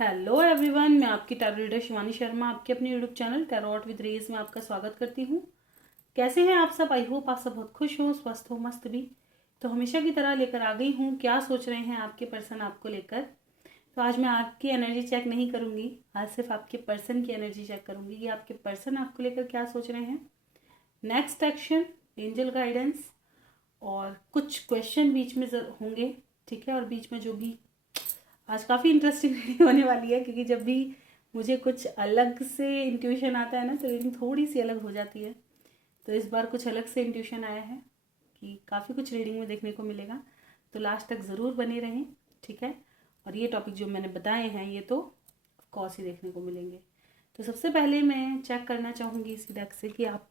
Hello everyone, मैं आपकी tarot reader Shivani Sharma आपके अपने यूट्यूब चैनल टैरोट विद रेज में आपका स्वागत करती हूँ। कैसे हैं आप सब? आई होप आप सब बहुत खुश हो, स्वस्थ हो, मस्त भी। तो हमेशा की तरह लेकर आ गई हूँ क्या सोच रहे हैं आपके पर्सन आपको लेकर। तो आज मैं आपकी एनर्जी चेक नहीं करूँगी, आज सिर्फ आपके पर्सन की एनर्जी चेक करूँगी कि आपके पर्सन आपको लेकर क्या सोच रहे हैं, नेक्स्ट एक्शन, एंजल गाइडेंस और कुछ क्वेश्चन बीच में होंगे। ठीक है, और बीच में जो भी आज काफ़ी इंटरेस्टिंग रीडिंग होने वाली है, क्योंकि जब भी मुझे कुछ अलग से इंट्यूशन आता है ना तो रीडिंग थोड़ी सी अलग हो जाती है। तो इस बार कुछ अलग से इंट्यूशन आया है कि काफ़ी कुछ रीडिंग में देखने को मिलेगा, तो लास्ट तक ज़रूर बने रहें। ठीक है, और ये टॉपिक जो मैंने बताए हैं ये तो ऑफकोर्स ही देखने को मिलेंगे। तो सबसे पहले मैं चेक करना चाहूँगी इसी डेक से कि आप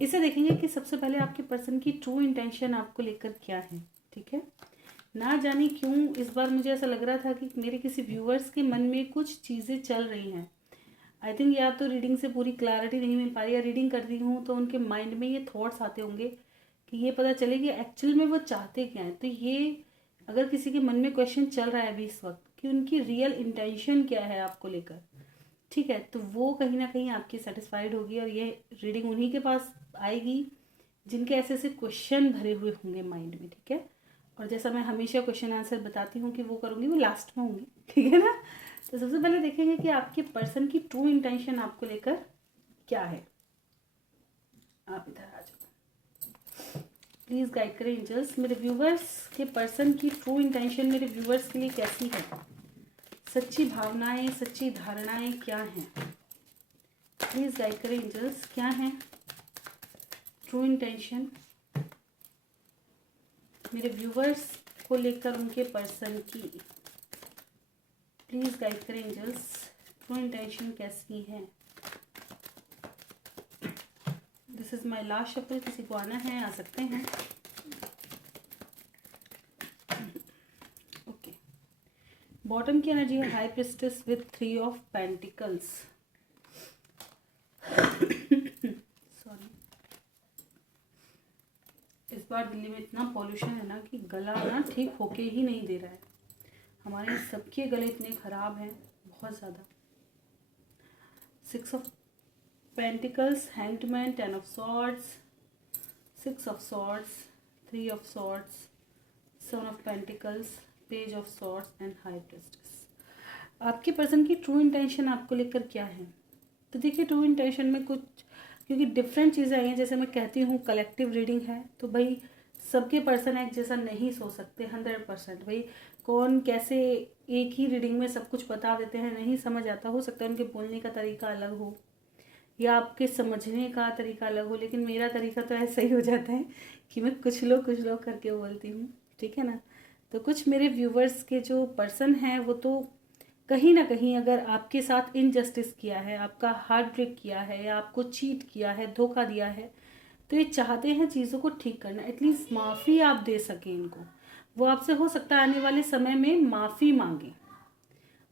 इसे देखेंगे कि सबसे पहले आपके पर्सन की ट्रू इंटेंशन आपको लेकर क्या है। ठीक है, ना जाने क्यों इस बार मुझे ऐसा लग रहा था कि मेरे किसी व्यूअर्स के मन में कुछ चीज़ें चल रही हैं। आई थिंक या तो रीडिंग से पूरी क्लैरिटी नहीं मिल पा रही, या रीडिंग कर रही हूँ तो उनके माइंड में ये थॉट्स आते होंगे कि ये पता चले कि एक्चुअल में वो चाहते क्या हैं। तो ये अगर किसी के मन में क्वेश्चन चल रहा है अभी इस वक्त कि उनकी रियल इंटेंशन क्या है आपको लेकर, ठीक है, तो वो कहीं ना कहीं आपकी सेटिस्फाइड होगी और ये रीडिंग उन्हीं के पास आएगी जिनके ऐसे ऐसे क्वेश्चन भरे हुए होंगे माइंड में। ठीक है, और जैसा मैं हमेशा क्वेश्चन आंसर बताती हूँ कि वो करूँगी, वो लास्ट में होंगी। ठीक है ना। तो सबसे पहले देखेंगे कि आपके पर्सन की ट्रू इंटेंशन आपको लेकर क्या है। आप इधर आ जाओ, प्लीज़ गाइड करें एंजल्स। मेरे व्यूवर्स के पर्सन की ट्रू इंटेंशन मेरे व्यूवर्स के लिए कैसी है, सच्ची भावनाएं, सच्ची धारणाएं क्या हैं, प्लीज़ गाइड करें एंजल्स। क्या है ट्रू इंटेंशन मेरे व्यूवर्स को लेकर उनके पर्सन की, प्लीज़ गाइड करें एंजल्स। ट्रू इंटेंशन कैसी है। This is my last shuffle, किसी को आना है आ सकते हैं। ओके, बॉटम की एनर्जी है high priestess with 3 of pentacles. Sorry, इस बार दिल्ली में इतना पॉल्यूशन है ना कि गला ना ठीक होके ही नहीं दे रहा है। हमारे सबके गले इतने ख़राब हैं, बहुत ज़्यादा। 6 of pentacles, hangman, 10 of swords, 6 of swords, 3 of swords, 7 of pentacles, page of swords and high priestess. आपके पर्सन की ट्रू इंटेंशन आपको लेकर क्या है। तो देखिए, ट्रू इंटेंशन में कुछ, क्योंकि डिफरेंट चीज़ें आई हैं, जैसे मैं कहती हूँ कलेक्टिव रीडिंग है तो भाई सबके पर्सन एक जैसा नहीं सोच सकते 100%। भाई कौन कैसे एक ही रीडिंग में सब कुछ बता देते हैं, नहीं समझ आता। हो सकता है उनके बोलने का तरीका अलग हो या आपके समझने का तरीका अलग हो, लेकिन मेरा तरीका तो ऐसा ही हो जाता है कि मैं कुछ लोग करके बोलती हूँ। ठीक है ना। तो कुछ मेरे व्यूवर्स के जो पर्सन हैं वो तो कहीं ना कहीं अगर आपके साथ इनजस्टिस किया है, आपका हार्ट ब्रेक किया है, या आपको चीट किया है, धोखा दिया है, तो ये चाहते हैं चीज़ों को ठीक करना, एटलीस्ट माफ़ी आप दे सकें इनको। वो आपसे हो सकता है आने वाले समय में माफ़ी मांगे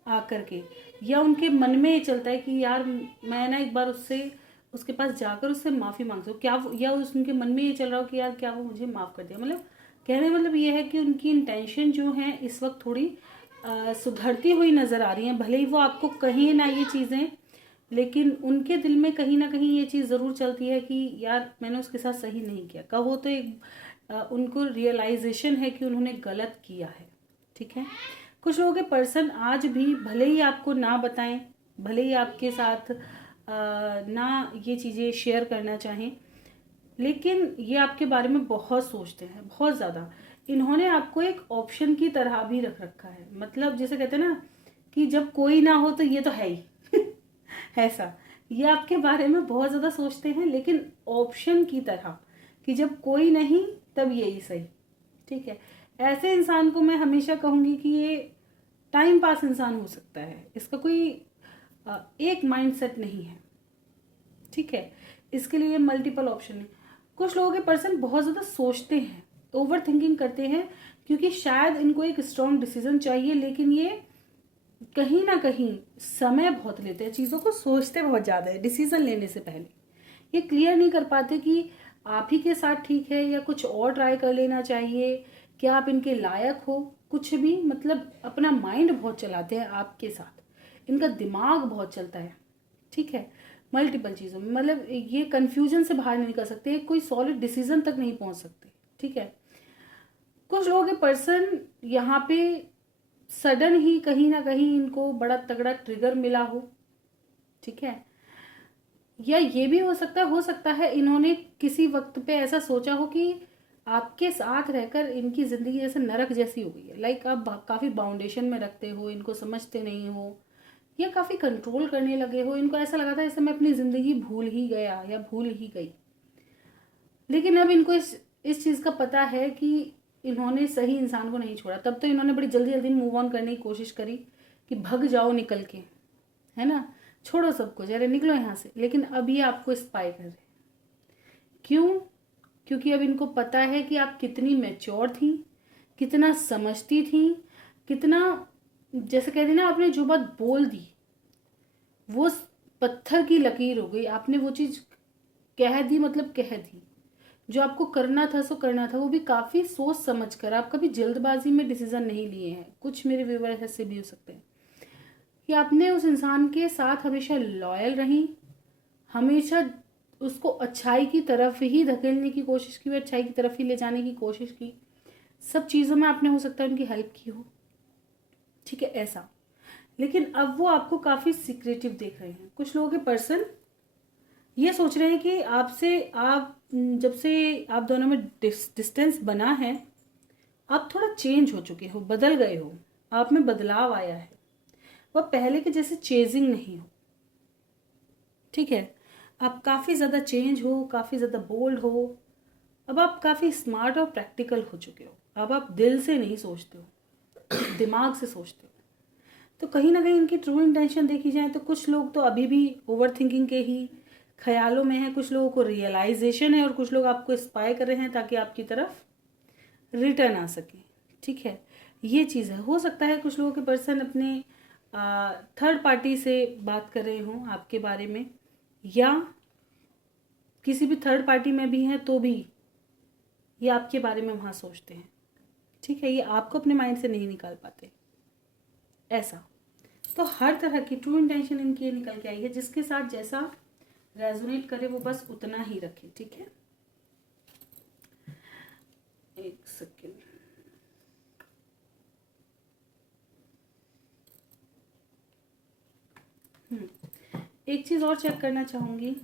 आकर के, या उनके मन में ये चलता है कि यार मैं ना एक बार उससे उसके पास जाकर उससे माफ़ी मांग सकूँ क्या, या उनके मन में ये चल रहा हो कि यार क्या वो मुझे माफ़ कर दिया। मतलब कहने मतलब ये है कि उनकी इंटेंशन जो है इस वक्त थोड़ी सुधरती हुई नज़र आ रही हैं। भले ही वो आपको कहीं ना ये चीज़ें, लेकिन उनके दिल में कहीं ना कहीं ये चीज़ ज़रूर चलती है कि यार मैंने उसके साथ सही नहीं किया। कहो तो एक उनको रियलाइजेशन है कि उन्होंने गलत किया है। ठीक है, कुछ लोगों के पर्सन आज भी भले ही आपको ना बताएं, भले ही आपके साथ ना ये चीज़ें शेयर करना चाहें, लेकिन ये आपके बारे में बहुत सोचते हैं, बहुत ज़्यादा। इन्होंने आपको एक ऑप्शन की तरह भी रख रखा है। मतलब जैसे कहते हैं ना कि जब कोई ना हो तो ये तो है ही ऐसा ये आपके बारे में बहुत ज़्यादा सोचते हैं, लेकिन ऑप्शन की तरह कि जब कोई नहीं तब यही सही। ठीक है, ऐसे इंसान को मैं हमेशा कहूँगी कि ये टाइम पास इंसान हो सकता है, इसका कोई एक माइंडसेट नहीं है। ठीक है, इसके लिए मल्टीपल ऑप्शन है। कुछ लोगों के पर्सन बहुत ज़्यादा सोचते हैं, ओवर थिंकिंग करते हैं, क्योंकि शायद इनको एक स्ट्रॉन्ग डिसीजन चाहिए, लेकिन ये कहीं ना कहीं समय बहुत लेते हैं, चीज़ों को सोचते बहुत ज़्यादा है डिसीजन लेने से पहले। ये क्लियर नहीं कर पाते कि आप ही के साथ ठीक है या कुछ और ट्राई कर लेना चाहिए, क्या आप इनके लायक हो, कुछ भी। मतलब अपना माइंड बहुत चलाते हैं आपके साथ, इनका दिमाग बहुत चलता है, ठीक है, मल्टीपल चीज़ों में, मतलब ये कन्फ्यूजन से बाहर नहीं निकल सकते, कोई सॉलिड डिसीजन तक नहीं पहुंच सकते, ठीक है। कुछ लोगों के पर्सन यहाँ पे सडन ही कहीं ना कहीं इनको बड़ा तगड़ा ट्रिगर मिला हो, ठीक है, या ये भी हो सकता है इन्होंने किसी वक्त पे ऐसा सोचा हो कि आपके साथ रहकर इनकी ज़िंदगी जैसे नरक जैसी हो गई है, लाइक आप काफ़ी बाउंडेशन में रखते हो, इनको समझते नहीं हो, या काफ़ी कंट्रोल करने लगे हो, इनको ऐसा लगा था जैसे मैं अपनी ज़िंदगी भूल ही गया या भूल ही गई। लेकिन अब इनको इस चीज़ का पता है कि इन्होंने सही इंसान को नहीं छोड़ा, तब तो इन्होंने बड़ी जल्दी जल्दी मूव ऑन करने की कोशिश करी कि भग जाओ निकल के, है ना, छोड़ो सब कुछ, अरे निकलो यहाँ से। लेकिन अब ये आपको स्पाई कर रहे हैं, क्यों? क्योंकि अब इनको पता है कि आप कितनी मैच्योर थी, कितना समझती थी, कितना, जैसे कहते ना, आपने जो बात बोल दी वो पत्थर की लकीर हो गई, आपने वो चीज़ कह दी, मतलब कह दी, जो आपको करना था सो करना था, वो भी काफ़ी सोच समझ कर, आप कभी जल्दबाजी में डिसीजन नहीं लिए हैं। कुछ मेरे व्यूअर्स ऐसे भी हो सकते हैं कि आपने उस इंसान के साथ हमेशा लॉयल रही, हमेशा उसको अच्छाई की तरफ ही धकेलने की कोशिश की, अच्छाई की तरफ ही ले जाने की कोशिश की, सब चीज़ों में आपने हो सकता है उनकी हेल्प की हो, ठीक है, ऐसा। लेकिन अब वो आपको काफ़ी सीक्रेटिव देख रहे हैं। कुछ लोगों के पर्सन ये सोच रहे हैं कि आपसे, आप जब से आप दोनों में डिस्टेंस बना है, आप थोड़ा चेंज हो चुके हो, बदल गए हो, आप में बदलाव आया है, वह पहले के जैसे चेजिंग नहीं हो, ठीक है, आप काफ़ी ज़्यादा चेंज हो, काफ़ी ज़्यादा बोल्ड हो, अब आप काफ़ी स्मार्ट और प्रैक्टिकल हो चुके हो, अब आप दिल से नहीं सोचते हो, दिमाग से सोचते हो। तो कहीं ना कहीं इनकी ट्रू इंटेंशन देखी जाए तो कुछ लोग तो अभी भी ओवर थिंकिंग के ही ख्यालों में हैं, कुछ लोगों को रियलाइजेशन है, और कुछ लोग आपको स्पाई कर रहे हैं ताकि आपकी तरफ रिटर्न आ सके, ठीक है, ये चीज़ है। हो सकता है कुछ लोगों के पर्सन अपने थर्ड पार्टी से बात कर रहे हों आपके बारे में, या किसी भी थर्ड पार्टी में भी हैं तो भी ये आपके बारे में वहाँ सोचते हैं, ठीक है, ये आपको अपने माइंड से नहीं निकाल पाते, ऐसा। तो हर तरह की ट्रू इंटेंशन इनकी ये निकल के आई है, जिसके साथ जैसा रेजोनेट करे वो बस उतना ही रखे, ठीक है। एक सेकेंड, एक चीज़ और चेक करना चाहूँगी,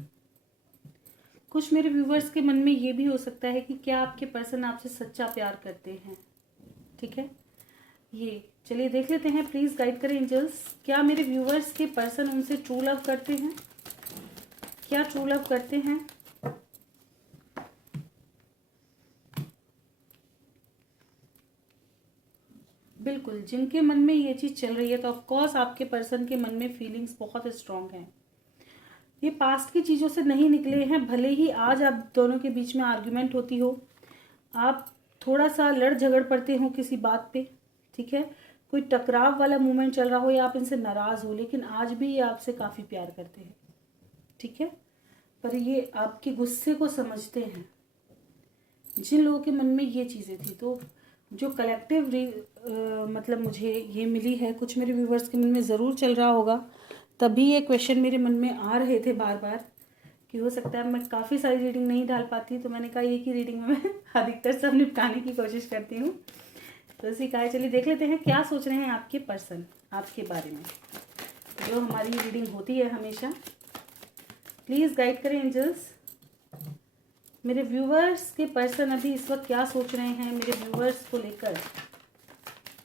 कुछ मेरे व्यूवर्स के मन में ये भी हो सकता है कि क्या आपके पर्सन आपसे सच्चा प्यार करते हैं, ठीक है, ये चलिए देख लेते हैं। प्लीज़ गाइड करें एंजल्स, क्या मेरे व्यूवर्स के पर्सन उनसे ट्रू लव करते हैं, क्या ट्रू लव करते हैं? बिल्कुल, जिनके मन में ये चीज़ चल रही है तो ऑफकोर्स आपके पर्सन के मन में फीलिंग्स बहुत स्ट्रांग हैं, ये पास्ट की चीज़ों से नहीं निकले हैं। भले ही आज आप दोनों के बीच में आर्ग्यूमेंट होती हो, आप थोड़ा सा लड़ झगड़ पड़ते हो किसी बात पे, ठीक है, कोई टकराव वाला मूवमेंट चल रहा हो, या आप इनसे नाराज़ हो, लेकिन आज भी ये आपसे काफ़ी प्यार करते हैं, ठीक है, पर ये आपके गुस्से को समझते हैं। जिन लोगों के मन में ये चीज़ें थी, तो जो कलेक्टिव मतलब मुझे ये मिली है, कुछ मेरे व्यूवर्स के मन में ज़रूर चल रहा होगा, तभी ये क्वेश्चन मेरे मन में आ रहे थे बार बार कि हो सकता है मैं काफ़ी सारी रीडिंग नहीं डाल पाती, तो मैंने कहा एक ही रीडिंग में मैं अधिकतर सब निपटाने की कोशिश करती हूँ। तो इसी कहा, चलिए देख लेते हैं क्या सोच रहे हैं आपके पर्सन आपके बारे में, जो हमारी रीडिंग होती है हमेशा। प्लीज़ गाइड करें एंजल्स, मेरे व्यूवर्स के पर्सन अभी इस वक्त क्या सोच रहे हैं, मेरे व्यूवर्स को लेकर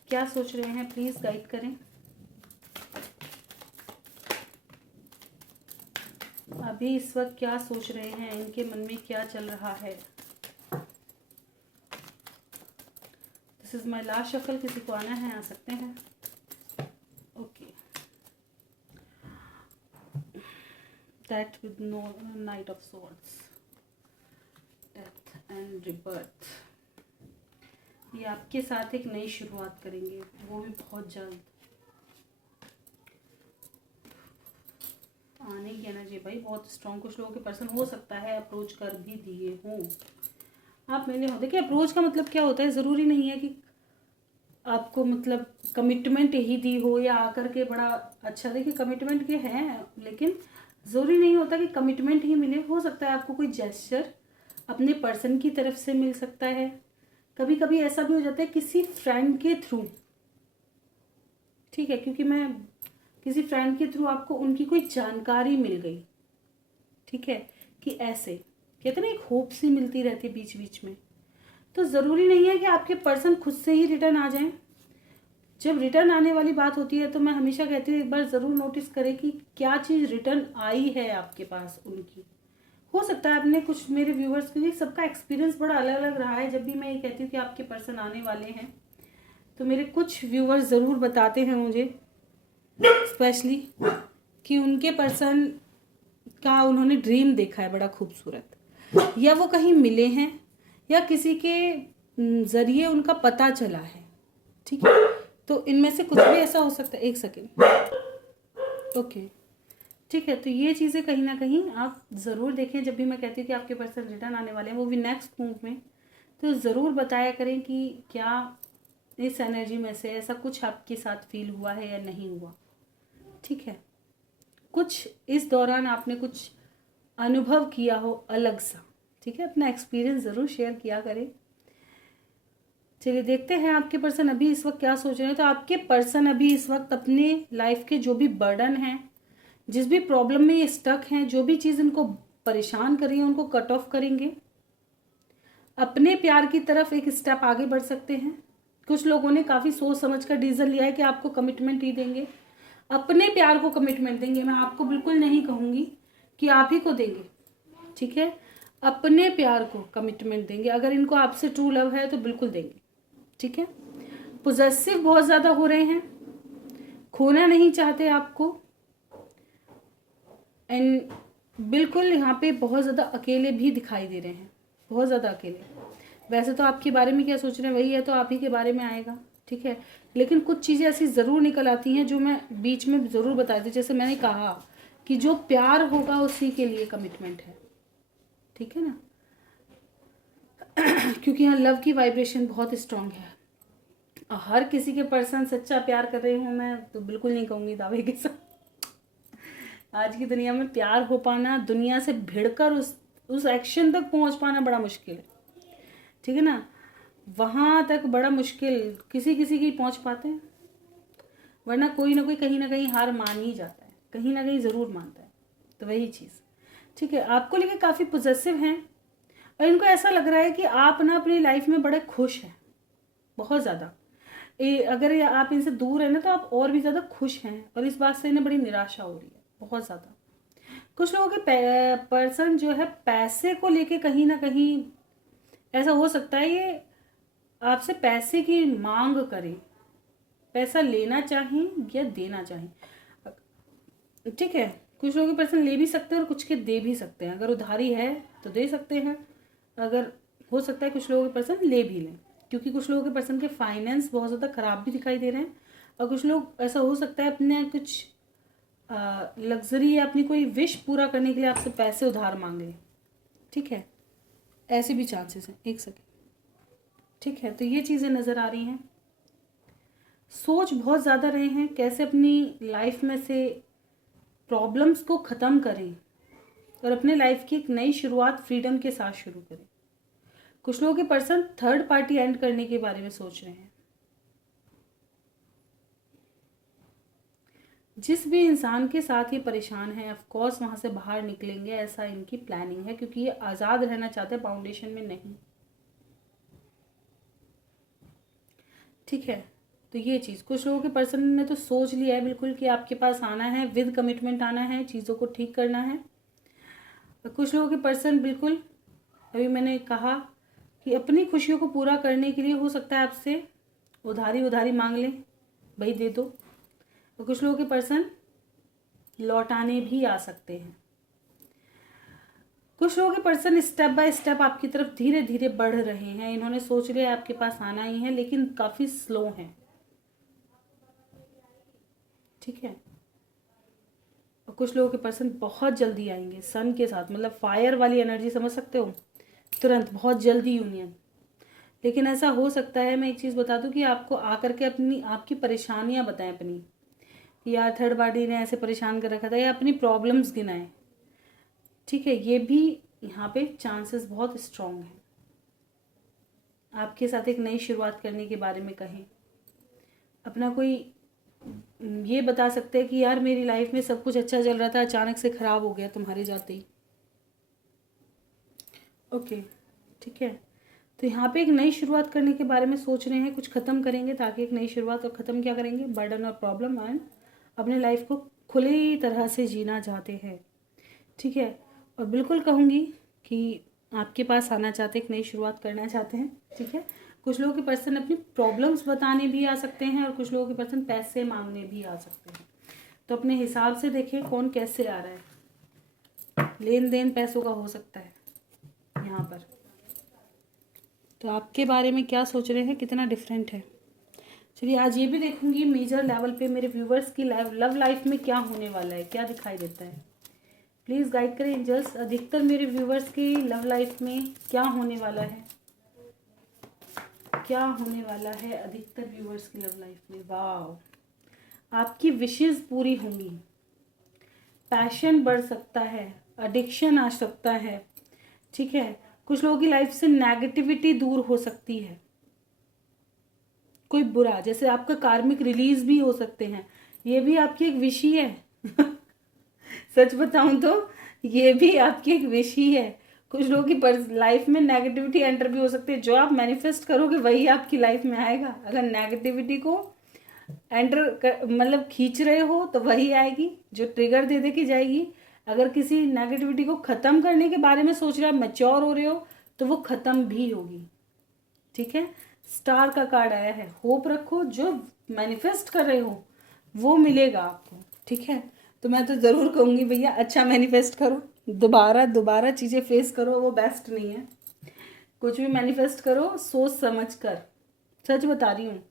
क्या सोच रहे हैं, प्लीज़ गाइड करें। अभी इस वक्त क्या सोच रहे हैं, इनके मन में क्या चल रहा है। This is my last shuffle, किसी को आना है आ सकते हैं। Okay, that with no knight of swords, death and rebirth, ये आपके साथ एक नई शुरुआत करेंगे, वो भी बहुत जल्द। आने की एनर्जी भाई बहुत स्ट्रॉन्ग, कुछ लोगों के पर्सन हो सकता है अप्रोच कर भी दिए हों, आप मिले हो। देखिए अप्रोच का मतलब क्या होता है, ज़रूरी नहीं है कि आपको मतलब कमिटमेंट ही दी हो या आकर के बड़ा अच्छा, देखिए कमिटमेंट के हैं लेकिन ज़रूरी नहीं होता कि कमिटमेंट ही मिले, हो सकता है आपको कोई जेस्चर अपने पर्सन की तरफ से मिल सकता है। कभी कभी ऐसा भी हो जाता है किसी फ्रेंड के थ्रू, ठीक है, क्योंकि मैं किसी फ्रेंड के थ्रू आपको उनकी कोई जानकारी मिल गई, ठीक है, कि ऐसे कहते ना एक होप सी मिलती रहती है बीच बीच में। तो ज़रूरी नहीं है कि आपके पर्सन खुद से ही रिटर्न आ जाएं। जब रिटर्न आने वाली बात होती है तो मैं हमेशा कहती हूँ एक बार ज़रूर नोटिस करें कि क्या चीज़ रिटर्न आई है आपके पास उनकी। हो सकता है अपने कुछ मेरे व्यूअर्स, क्योंकि सबका एक्सपीरियंस बड़ा अलग अलग रहा है, जब भी मैं ये कहती हूँ कि आपके पर्सन आने वाले हैं तो मेरे कुछ व्यूअर्स ज़रूर बताते हैं मुझे स्पेशली कि उनके पर्सन का उन्होंने ड्रीम देखा है बड़ा खूबसूरत, या वो कहीं मिले हैं या किसी के ज़रिए उनका पता चला है, ठीक है। तो इनमें से कुछ भी ऐसा हो सकता है। एक सेकेंड, ओके, ठीक है। तो ये चीज़ें कहीं ना कहीं आप ज़रूर देखें जब भी मैं कहती हूँ कि आपके पर्सन रिटर्न आने वाले हैं, वो भी नेक्स्ट मूव में, तो ज़रूर बताया करें कि क्या इस एनर्जी में से ऐसा कुछ आपके साथ फील हुआ है या नहीं हुआ, ठीक है। कुछ इस दौरान आपने कुछ अनुभव किया हो अलग सा, ठीक है, अपना एक्सपीरियंस ज़रूर शेयर किया करें। चलिए देखते हैं आपके पर्सन अभी इस वक्त क्या सोच रहे हैं। तो आपके पर्सन अभी इस वक्त अपने लाइफ के जो भी बर्डन हैं, जिस भी प्रॉब्लम में ये स्टक हैं, जो भी चीज़ इनको परेशान कर रही है, उनको कट ऑफ करेंगे, अपने प्यार की तरफ एक स्टेप आगे बढ़ सकते हैं। कुछ लोगों ने काफ़ी सोच समझ कर डिसीजन लिया है कि आपको कमिटमेंट ही देंगे, अपने प्यार को कमिटमेंट देंगे। मैं आपको बिल्कुल नहीं कहूँगी कि आप ही को देंगे, ठीक है, अपने प्यार को कमिटमेंट देंगे। अगर इनको आपसे ट्रू लव है तो बिल्कुल देंगे, ठीक है। पोजेसिव बहुत ज़्यादा हो रहे हैं, खोना नहीं चाहते आपको, एंड बिल्कुल यहाँ पे बहुत ज़्यादा अकेले भी दिखाई दे रहे हैं, बहुत ज़्यादा अकेले। वैसे तो आपके बारे में क्या सोच रहे हैं वही है, तो आप ही के बारे में आएगा, ठीक है। लेकिन कुछ चीज़ें ऐसी ज़रूर निकल आती हैं जो मैं बीच में ज़रूर बता दी। जैसे मैंने कहा कि जो प्यार होगा उसी के लिए कमिटमेंट है, ठीक है ना, क्योंकि यहाँ लव की वाइब्रेशन बहुत स्ट्रांग है। हर किसी के पर्सन सच्चा प्यार कर रही हूँ मैं तो बिल्कुल नहीं कहूँगी दावे के साथ। आज की दुनिया में प्यार हो पाना, दुनिया से भिड़कर उस एक्शन तक पहुँच पाना बड़ा मुश्किल है, ठीक है ना, वहाँ तक बड़ा मुश्किल किसी किसी की पहुँच पाते हैं, वरना कोई ना कोई कहीं ना कहीं हार मान ही जाता है, कहीं ना कहीं ज़रूर मानता है। तो वही चीज़, ठीक है, आपको लेके काफ़ी पॉजिटिव हैं और इनको ऐसा लग रहा है कि आप ना अपनी लाइफ में बड़े खुश हैं, बहुत ज़्यादा। अगर आप इनसे दूर है ना तो आप और भी ज़्यादा खुश हैं, और इस बात से इन्हें बड़ी निराशा हो रही है बहुत ज़्यादा। कुछ लोगों के पर्सन जो है पैसे को लेके कहीं ना कहीं ऐसा हो सकता है ये आपसे पैसे की मांग करें, पैसा लेना चाहें या देना चाहें, ठीक है। कुछ लोगों के पर्सन ले भी सकते हैं और कुछ के दे भी सकते हैं। अगर उधारी है तो दे सकते हैं, अगर हो सकता है कुछ लोगों के पर्सन ले भी लें, क्योंकि कुछ लोगों के पर्सन के फाइनेंस बहुत ज़्यादा ख़राब भी दिखाई दे रहे हैं। और कुछ लोग ऐसा हो सकता है अपने कुछ लग्जरी या अपनी कोई विश पूरा करने के लिए आपसे पैसे उधार मांग लें, ठीक है, ऐसे भी चांसेस हैं। एक सेकेंड, ठीक है। तो ये चीज़ें नज़र आ रही हैं। सोच बहुत ज़्यादा रहे हैं कैसे अपनी लाइफ में से प्रॉब्लम्स को ख़त्म करें और अपने लाइफ की एक नई शुरुआत फ्रीडम के साथ शुरू करें। कुछ लोगों के पर्सन थर्ड पार्टी एंड करने के बारे में सोच रहे हैं। जिस भी इंसान के साथ ये परेशान है ऑफ कोर्स वहाँ से बाहर निकलेंगे, ऐसा इनकी प्लानिंग है, क्योंकि ये आज़ाद रहना चाहते हैं, फाउंडेशन में नहीं, ठीक है। तो ये चीज़ कुछ लोगों के पर्सन ने तो सोच लिया है बिल्कुल कि आपके पास आना है, विद कमिटमेंट आना है, चीज़ों को ठीक करना है। कुछ लोगों के पर्सन बिल्कुल, अभी मैंने कहा कि अपनी खुशियों को पूरा करने के लिए हो सकता है आपसे उधारी मांग लें, भाई दे दो। और कुछ लोगों के पर्सन लौटाने भी आ सकते हैं। कुछ लोगों के पर्सन स्टेप बाय स्टेप आपकी तरफ धीरे धीरे बढ़ रहे हैं। इन्होंने सोच लिया आपके पास आना ही है, लेकिन काफ़ी स्लो हैं, ठीक है। और कुछ लोगों के पर्सन बहुत जल्दी आएंगे सन के साथ, मतलब फायर वाली एनर्जी, समझ सकते हो, तुरंत बहुत जल्दी यूनियन। लेकिन ऐसा हो सकता है, मैं एक चीज़ बता दूं, कि आपको आकर के आपकी परेशानियां बताएं अपनी, कि यार थर्ड पार्टी ने ऐसे परेशान कर रखा था, या अपनी प्रॉब्लम्स गिनाएं। ठीक है, ये भी यहाँ पे चांसेस बहुत स्ट्रांग हैं। आपके साथ एक नई शुरुआत करने के बारे में कहें, अपना कोई ये बता सकते हैं कि यार मेरी लाइफ में सब कुछ अच्छा चल रहा था, अचानक से ख़राब हो गया तुम्हारे जाते ही। ओके, ठीक है। तो यहाँ पे एक नई शुरुआत करने के बारे में सोच रहे हैं, कुछ ख़त्म करेंगे ताकि एक नई शुरुआत, और ख़त्म क्या करेंगे, बर्डन और प्रॉब्लम, एंड अपने लाइफ को खुली तरह से जीना चाहते हैं। ठीक है, और बिल्कुल कहूँगी कि आपके पास आना चाहते हैं, एक नई शुरुआत करना चाहते हैं। ठीक है, कुछ लोगों के पर्सन अपनी प्रॉब्लम्स बताने भी आ सकते हैं, और कुछ लोगों के पर्सन पैसे मांगने भी आ सकते हैं। तो अपने हिसाब से देखें कौन कैसे आ रहा है। लेन देन पैसों का हो सकता है यहाँ पर। तो आपके बारे में क्या सोच रहे हैं, कितना डिफरेंट है। चलिए आज ये भी देखूंगी मेजर लेवल पे मेरे व्यूवर्स की लव लाइफ में क्या होने वाला है, क्या दिखाई देता है। प्लीज़ गाइड करें एंजल्स, अधिकतर मेरे व्यूवर्स की लव लाइफ में क्या होने वाला है, क्या होने वाला है अधिकतर व्यूवर्स की लव लाइफ में। वाह, आपकी विशेस पूरी होंगी, पैशन बढ़ सकता है, एडिक्शन आ सकता है। ठीक है, कुछ लोगों की लाइफ से नेगेटिविटी दूर हो सकती है, कोई बुरा, जैसे आपका कार्मिक रिलीज भी हो सकते हैं, ये भी आपकी एक विश ही है। सच बताऊं तो ये भी आपकी एक विश ही है। कुछ लोगों की लाइफ में नेगेटिविटी एंटर भी हो सकती है, जो आप मैनिफेस्ट करोगे वही आपकी लाइफ में आएगा। अगर नेगेटिविटी को एंटर मतलब खींच रहे हो तो वही आएगी, जो ट्रिगर दे दे के जाएगी। अगर किसी नेगेटिविटी को ख़त्म करने के बारे में सोच रहे हो, मैच्योर हो रहे हो, तो वो ख़त्म भी होगी। ठीक है, स्टार का कार्ड आया है, होप रखो, जो मैनिफेस्ट कर रहे हो वो मिलेगा आपको। ठीक है, तो मैं तो ज़रूर कहूँगी भैया अच्छा मैनिफेस्ट करो, दोबारा दोबारा चीज़ें फेस करो, वो बेस्ट नहीं है। कुछ भी मैनिफेस्ट करो सोच समझ कर, सच बता रही हूँ।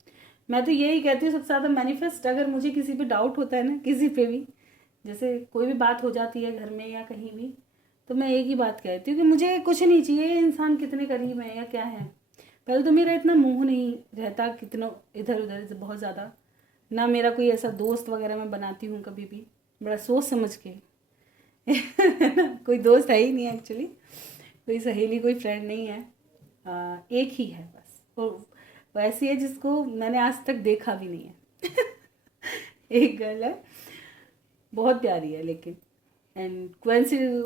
मैं तो यही कहती हूँ सबसे ज़्यादा मैनिफेस्ट, अगर मुझे किसी पे डाउट होता है ना, किसी पे भी, जैसे कोई भी बात हो जाती है घर में या कहीं भी, तो मैं एक ही बात कहती हूँ कि मुझे कुछ नहीं चाहिए, इंसान कितने करीब है या क्या है। पहले तो मेरा इतना मोह नहीं रहता कितना इधर उधर से बहुत ज़्यादा, ना मेरा कोई ऐसा दोस्त वगैरह मैं बनाती हूँ कभी भी, बड़ा सोच समझ के। कोई दोस्त है ही नहीं एक्चुअली, कोई सहेली कोई फ्रेंड नहीं है, एक ही है बस, और वैसी है जिसको मैंने आज तक देखा भी नहीं है। एक गर्ल है, बहुत प्यारी है, लेकिन एंड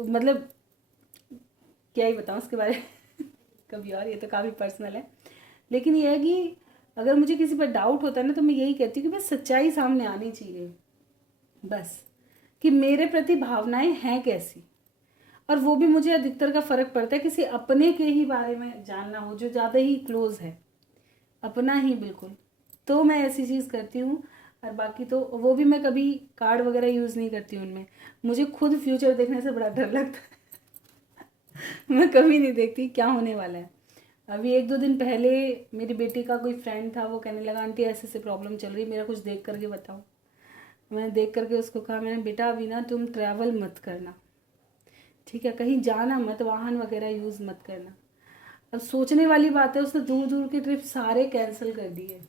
मतलब क्या ही बताऊँ उसके बारे में कभी और, ये तो काफ़ी पर्सनल है। लेकिन ये है कि अगर मुझे किसी पर डाउट होता है ना, तो मैं यही कहती हूँ कि बस सच्चाई सामने आनी चाहिए, बस कि मेरे प्रति भावनाएं हैं कैसी। और वो भी मुझे अधिकतर का फ़र्क पड़ता है किसी अपने के ही बारे में जानना हो, जो ज़्यादा ही क्लोज है, अपना ही बिल्कुल, तो मैं ऐसी चीज़ करती हूँ। और बाकी तो वो भी मैं कभी कार्ड वगैरह यूज़ नहीं करती हूँ उनमें, मुझे खुद फ्यूचर देखने से बड़ा डर लगता है। मैं कभी नहीं देखती क्या होने वाला है। अभी एक दो दिन पहले मेरी बेटी का कोई फ्रेंड था, वो कहने लगा आंटी ऐसे ऐसे प्रॉब्लम चल रही है, मेरा कुछ देख करके बताओ। मैंने देख करके उसको कहा, मैंने बेटा अभी ना तुम ट्रैवल मत करना, ठीक है, कहीं जाना मत, वाहन वगैरह यूज़ मत करना। अब सोचने वाली बात है, उसने दूर दूर के ट्रिप सारे कैंसिल कर दिए,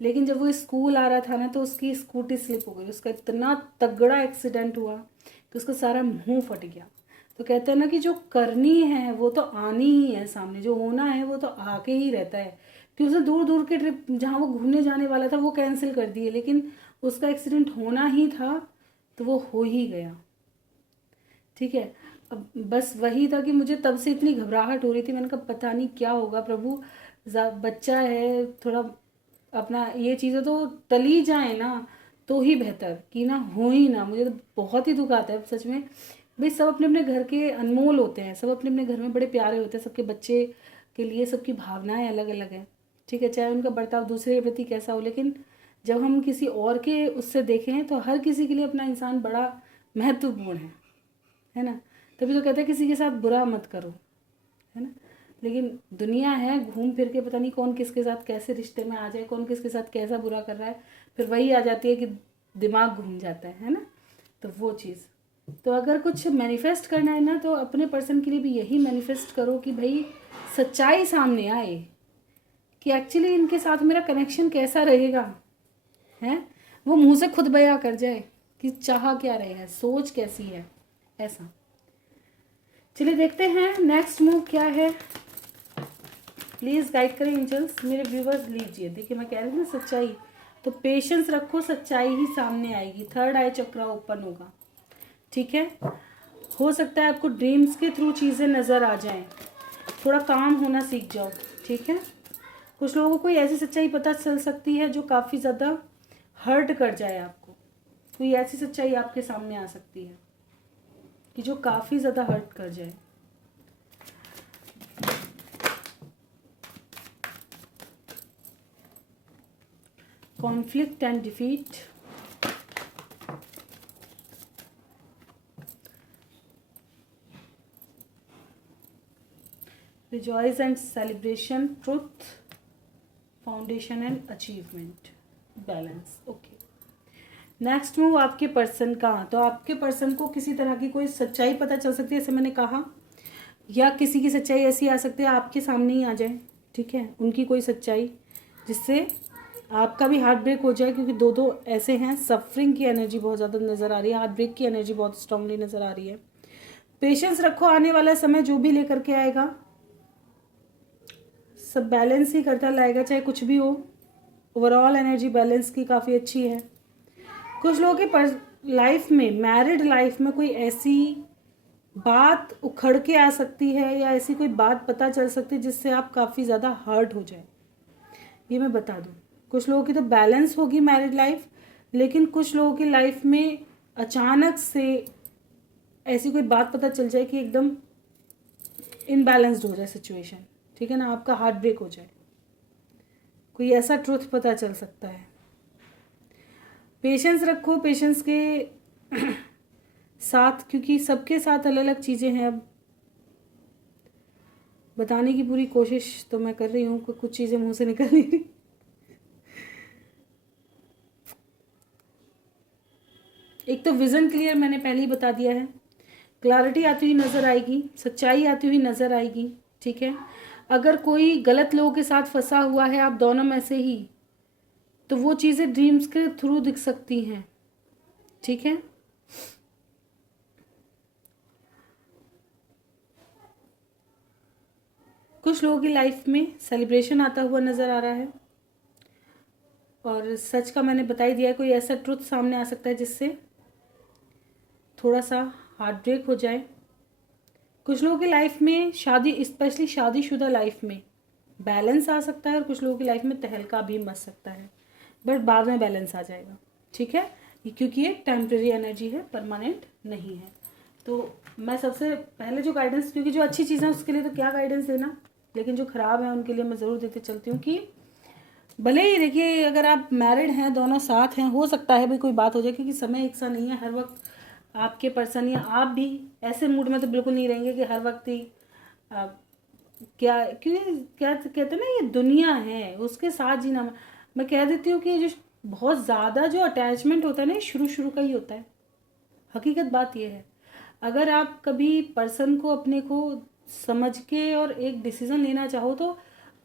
लेकिन जब वो स्कूल आ रहा था ना, तो उसकी स्कूटी स्लिप हो गई, उसका इतना तगड़ा एक्सीडेंट हुआ कि उसका सारा मुंह फट गया। तो कहते हैं ना कि जो करनी है वो तो आनी ही है सामने, जो होना है वो तो आके ही रहता है। कि उसने दूर दूर के ट्रिप जहाँ वो घूमने जाने वाला था वो कैंसिल कर दिए, लेकिन उसका एक्सीडेंट होना ही था तो वो हो ही गया। ठीक है, अब बस वही था कि मुझे तब से इतनी घबराहट हो रही थी, मैंने कहा पता नहीं क्या होगा प्रभु, बच्चा है थोड़ा, अपना ये चीज़ें तो टली जाए ना तो ही बेहतर, कि ना हो ही ना। मुझे तो बहुत ही दुख आता है सच में। भाई सब अपने अपने घर के अनमोल होते हैं, सब अपने अपने घर में बड़े प्यारे होते हैं, सबके बच्चे के लिए सबकी भावनाएं अलग अलग हैं। ठीक है, चाहे उनका बर्ताव दूसरे के प्रति कैसा हो, लेकिन जब हम किसी और के उससे देखें तो हर किसी के लिए अपना इंसान बड़ा महत्वपूर्ण है ना। तभी तो कहते हैं किसी के साथ बुरा मत करो, है ना। लेकिन दुनिया है, घूम फिर के पता नहीं कौन किसके साथ कैसे रिश्ते में आ जाए, कौन किसके साथ कैसा बुरा कर रहा है, फिर वही आ जाती है कि दिमाग घूम जाता है ना। तो वो चीज़, तो अगर कुछ मैनिफेस्ट करना है ना, तो अपने पर्सन के लिए भी यही मैनिफेस्ट करो कि भाई सच्चाई सामने आए, कि एक्चुअली इनके साथ मेरा कनेक्शन कैसा रहेगा, है वो मुंह से खुद बयां कर जाए कि चाह क्या रहे हैं, सोच कैसी है, ऐसा। चलिए देखते हैं नेक्स्ट मूव क्या है। प्लीज़ गाइड करें एंजल्स, मेरे व्यूवर्स लीजिए। देखिए मैं कह रही थी ना सच्चाई, तो पेशेंस रखो, सच्चाई ही सामने आएगी। थर्ड आई चक्रा ओपन होगा, ठीक है। हो सकता है आपको ड्रीम्स के थ्रू चीज़ें नज़र आ जाएं, थोड़ा काम होना सीख जाओ, ठीक है। कुछ लोगों को कोई ऐसी सच्चाई पता चल सकती है जो काफ़ी ज़्यादा हर्ट कर जाए आपको। कोई ऐसी सच्चाई आपके सामने आ सकती है कि जो काफ़ी ज़्यादा हर्ट कर जाए। Conflict and defeat, rejoice and celebration, truth, foundation and achievement, balance. Okay, next move आपके पर्सन का। तो आपके पर्सन को किसी तरह की कोई सच्चाई पता चल सकती है, जैसे मैंने कहा, या किसी की सच्चाई ऐसी आ सकती है आपके सामने ही आ जाए, ठीक है। उनकी कोई सच्चाई जिससे आपका भी हार्ट ब्रेक हो जाए, क्योंकि दो दो ऐसे हैं। सफरिंग की एनर्जी बहुत ज़्यादा नज़र आ रही है, हार्ट ब्रेक की एनर्जी बहुत स्ट्रांगली नज़र आ रही है। पेशेंस रखो, आने वाला समय जो भी लेकर के आएगा सब बैलेंस ही करता लाएगा, चाहे कुछ भी हो। ओवरऑल एनर्जी बैलेंस की काफ़ी अच्छी है। कुछ लोगों की लाइफ में, मैरिड लाइफ में कोई ऐसी बात उखड़ के आ सकती है या ऐसी कोई बात पता चल सकती है जिससे आप काफ़ी ज़्यादा हर्ट हो जाए, ये मैं बता दूं। कुछ लोगों की तो बैलेंस होगी मैरिड लाइफ, लेकिन कुछ लोगों की लाइफ में अचानक से ऐसी कोई बात पता चल जाए कि एकदम इनबैलेंस्ड हो जाए सिचुएशन, ठीक है ना, आपका हार्ट ब्रेक हो जाए। कोई ऐसा ट्रुथ पता चल सकता है। पेशेंस रखो, पेशेंस के साथ, क्योंकि सबके साथ अलग अलग चीज़ें हैं। अब बताने की पूरी कोशिश तो मैं कर रही हूँ, कुछ चीज़ें मुंह से निकल नहीं रही। एक तो विज़न क्लियर मैंने पहले ही बता दिया है, क्लैरिटी आती हुई नज़र आएगी, सच्चाई आती हुई नज़र आएगी, ठीक है। अगर कोई गलत लोगों के साथ फंसा हुआ है, आप दोनों में से ही, तो वो चीज़ें ड्रीम्स के थ्रू दिख सकती हैं, ठीक है। कुछ लोगों की लाइफ में सेलिब्रेशन आता हुआ नज़र आ रहा है, और सच का मैंने बता ही दिया है। कोई ऐसा ट्रुथ सामने आ सकता है जिससे थोड़ा सा हार्ट ब्रेक हो जाए। कुछ लोगों की लाइफ में शादी, स्पेशली शादीशुदा लाइफ में बैलेंस आ सकता है, और कुछ लोगों की लाइफ में तहलका भी मच सकता है, बट बाद में बैलेंस आ जाएगा, ठीक है। क्योंकि ये टेम्परेरी एनर्जी है, परमानेंट नहीं है। तो मैं सबसे पहले जो गाइडेंस, क्योंकि जो अच्छी चीज़ें उसके लिए तो क्या गाइडेंस देना, लेकिन जो ख़राब है उनके लिए मैं ज़रूर देते चलती हूँ। कि भले ही देखिए, अगर आप मैरिड हैं, दोनों साथ हैं, हो सकता है भाई कोई बात हो जाए, क्योंकि समय एक सा नहीं है हर वक्त। आपके पर्सन या आप भी ऐसे मूड में तो बिल्कुल नहीं रहेंगे कि हर वक्त ही क्या, क्योंकि क्या कहते हैं ना, ये दुनिया है, उसके साथ जीना। मैं कह देती हूँ कि जो बहुत ज़्यादा जो अटैचमेंट होता है ना, शुरू शुरू का ही होता है। हकीकत बात ये है, अगर आप कभी पर्सन को, अपने को समझ के और एक डिसीजन लेना चाहो, तो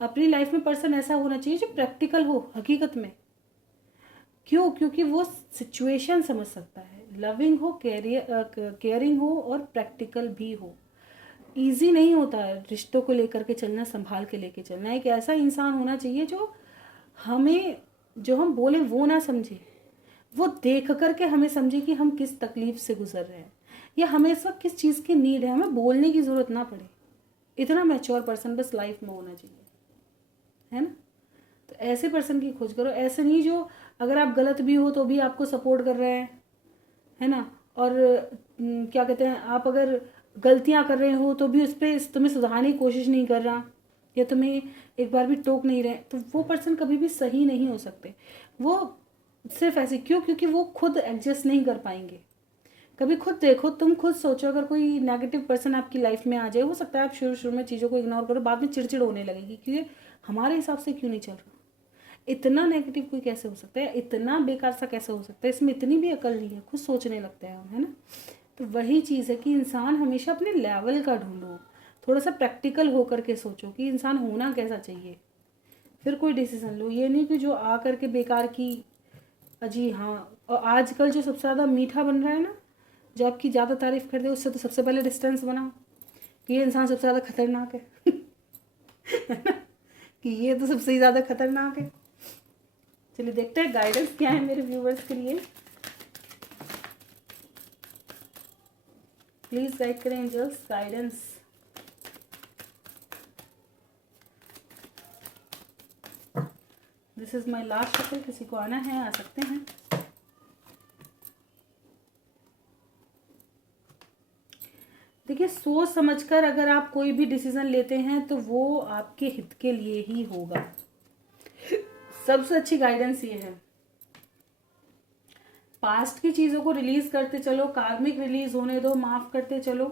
अपनी लाइफ में पर्सन ऐसा होना चाहिए जो प्रैक्टिकल हो हकीकत में। क्यों? क्योंकि वो सिचुएशन समझ सकता है, लविंग हो, केयरिंग हो और प्रैक्टिकल भी हो। ईजी नहीं होता है रिश्तों को लेकर के चलना, संभाल के लेके चलना। एक ऐसा इंसान होना चाहिए जो हमें, जो हम बोले वो ना समझे, वो देख करके हमें समझे कि हम किस तकलीफ से गुजर रहे हैं, या हमें इस वक्त किस चीज़ की नीड है, हमें बोलने की ज़रूरत ना पड़े। इतना मैच्योर पर्सन बस लाइफ में होना चाहिए, है ना। तो ऐसे पर्सन की खोज करो, ऐसे नहीं जो अगर आप गलत भी हो तो भी आपको सपोर्ट कर रहे हैं, है ना। और क्या कहते हैं, आप अगर गलतियां कर रहे हो तो भी उस पर तुम्हें सुधारने की कोशिश नहीं कर रहा, या तुम्हें एक बार भी टोक नहीं रहे, तो वो पर्सन कभी भी सही नहीं हो सकते। वो सिर्फ ऐसे क्यों? क्योंकि वो खुद एडजस्ट नहीं कर पाएंगे। कभी खुद देखो, तुम खुद सोचो, अगर कोई नेगेटिव पर्सन आपकी लाइफ में आ जाए, हो सकता है आप शुरू शुरू में चीज़ों को इग्नोर करो, बाद में चिड़चिड़ होने लगेगी क्योंकि हमारे हिसाब से क्यों नहीं चल रहा। इतना नेगेटिव कोई कैसे हो सकता है, इतना बेकार सा कैसे हो सकता है, इसमें इतनी भी अकल नहीं है, खुद सोचने लगते हैं हम, है ना। तो वही चीज़ है कि इंसान हमेशा अपने लेवल का ढूंढो, थोड़ा सा प्रैक्टिकल होकर के सोचो कि इंसान होना कैसा चाहिए, फिर कोई डिसीजन लो। ये नहीं कि जो आ करके बेकार की अजी हाँ। और आजकल जो सबसे ज़्यादा मीठा बन रहा है ना, जो आपकी ज़्यादा तारीफ कर दे, उससे तो सबसे पहले डिस्टेंस बनाओ कि ये इंसान सबसे ज़्यादा खतरनाक है कि ये तो सबसे ज़्यादा खतरनाक है। चलिए देखते हैं गाइडेंस क्या है मेरे व्यूवर्स के लिए। प्लीज गाइड करें angels, guidance. This is my last shuffle. किसी को आना है आ सकते हैं। देखिए, सोच समझकर अगर आप कोई भी डिसीजन लेते हैं तो वो आपके हित के लिए ही होगा। सबसे अच्छी गाइडेंस ये है। पास्ट की चीज़ों को रिलीज करते चलो, कार्मिक रिलीज होने दो, माफ़ करते चलो।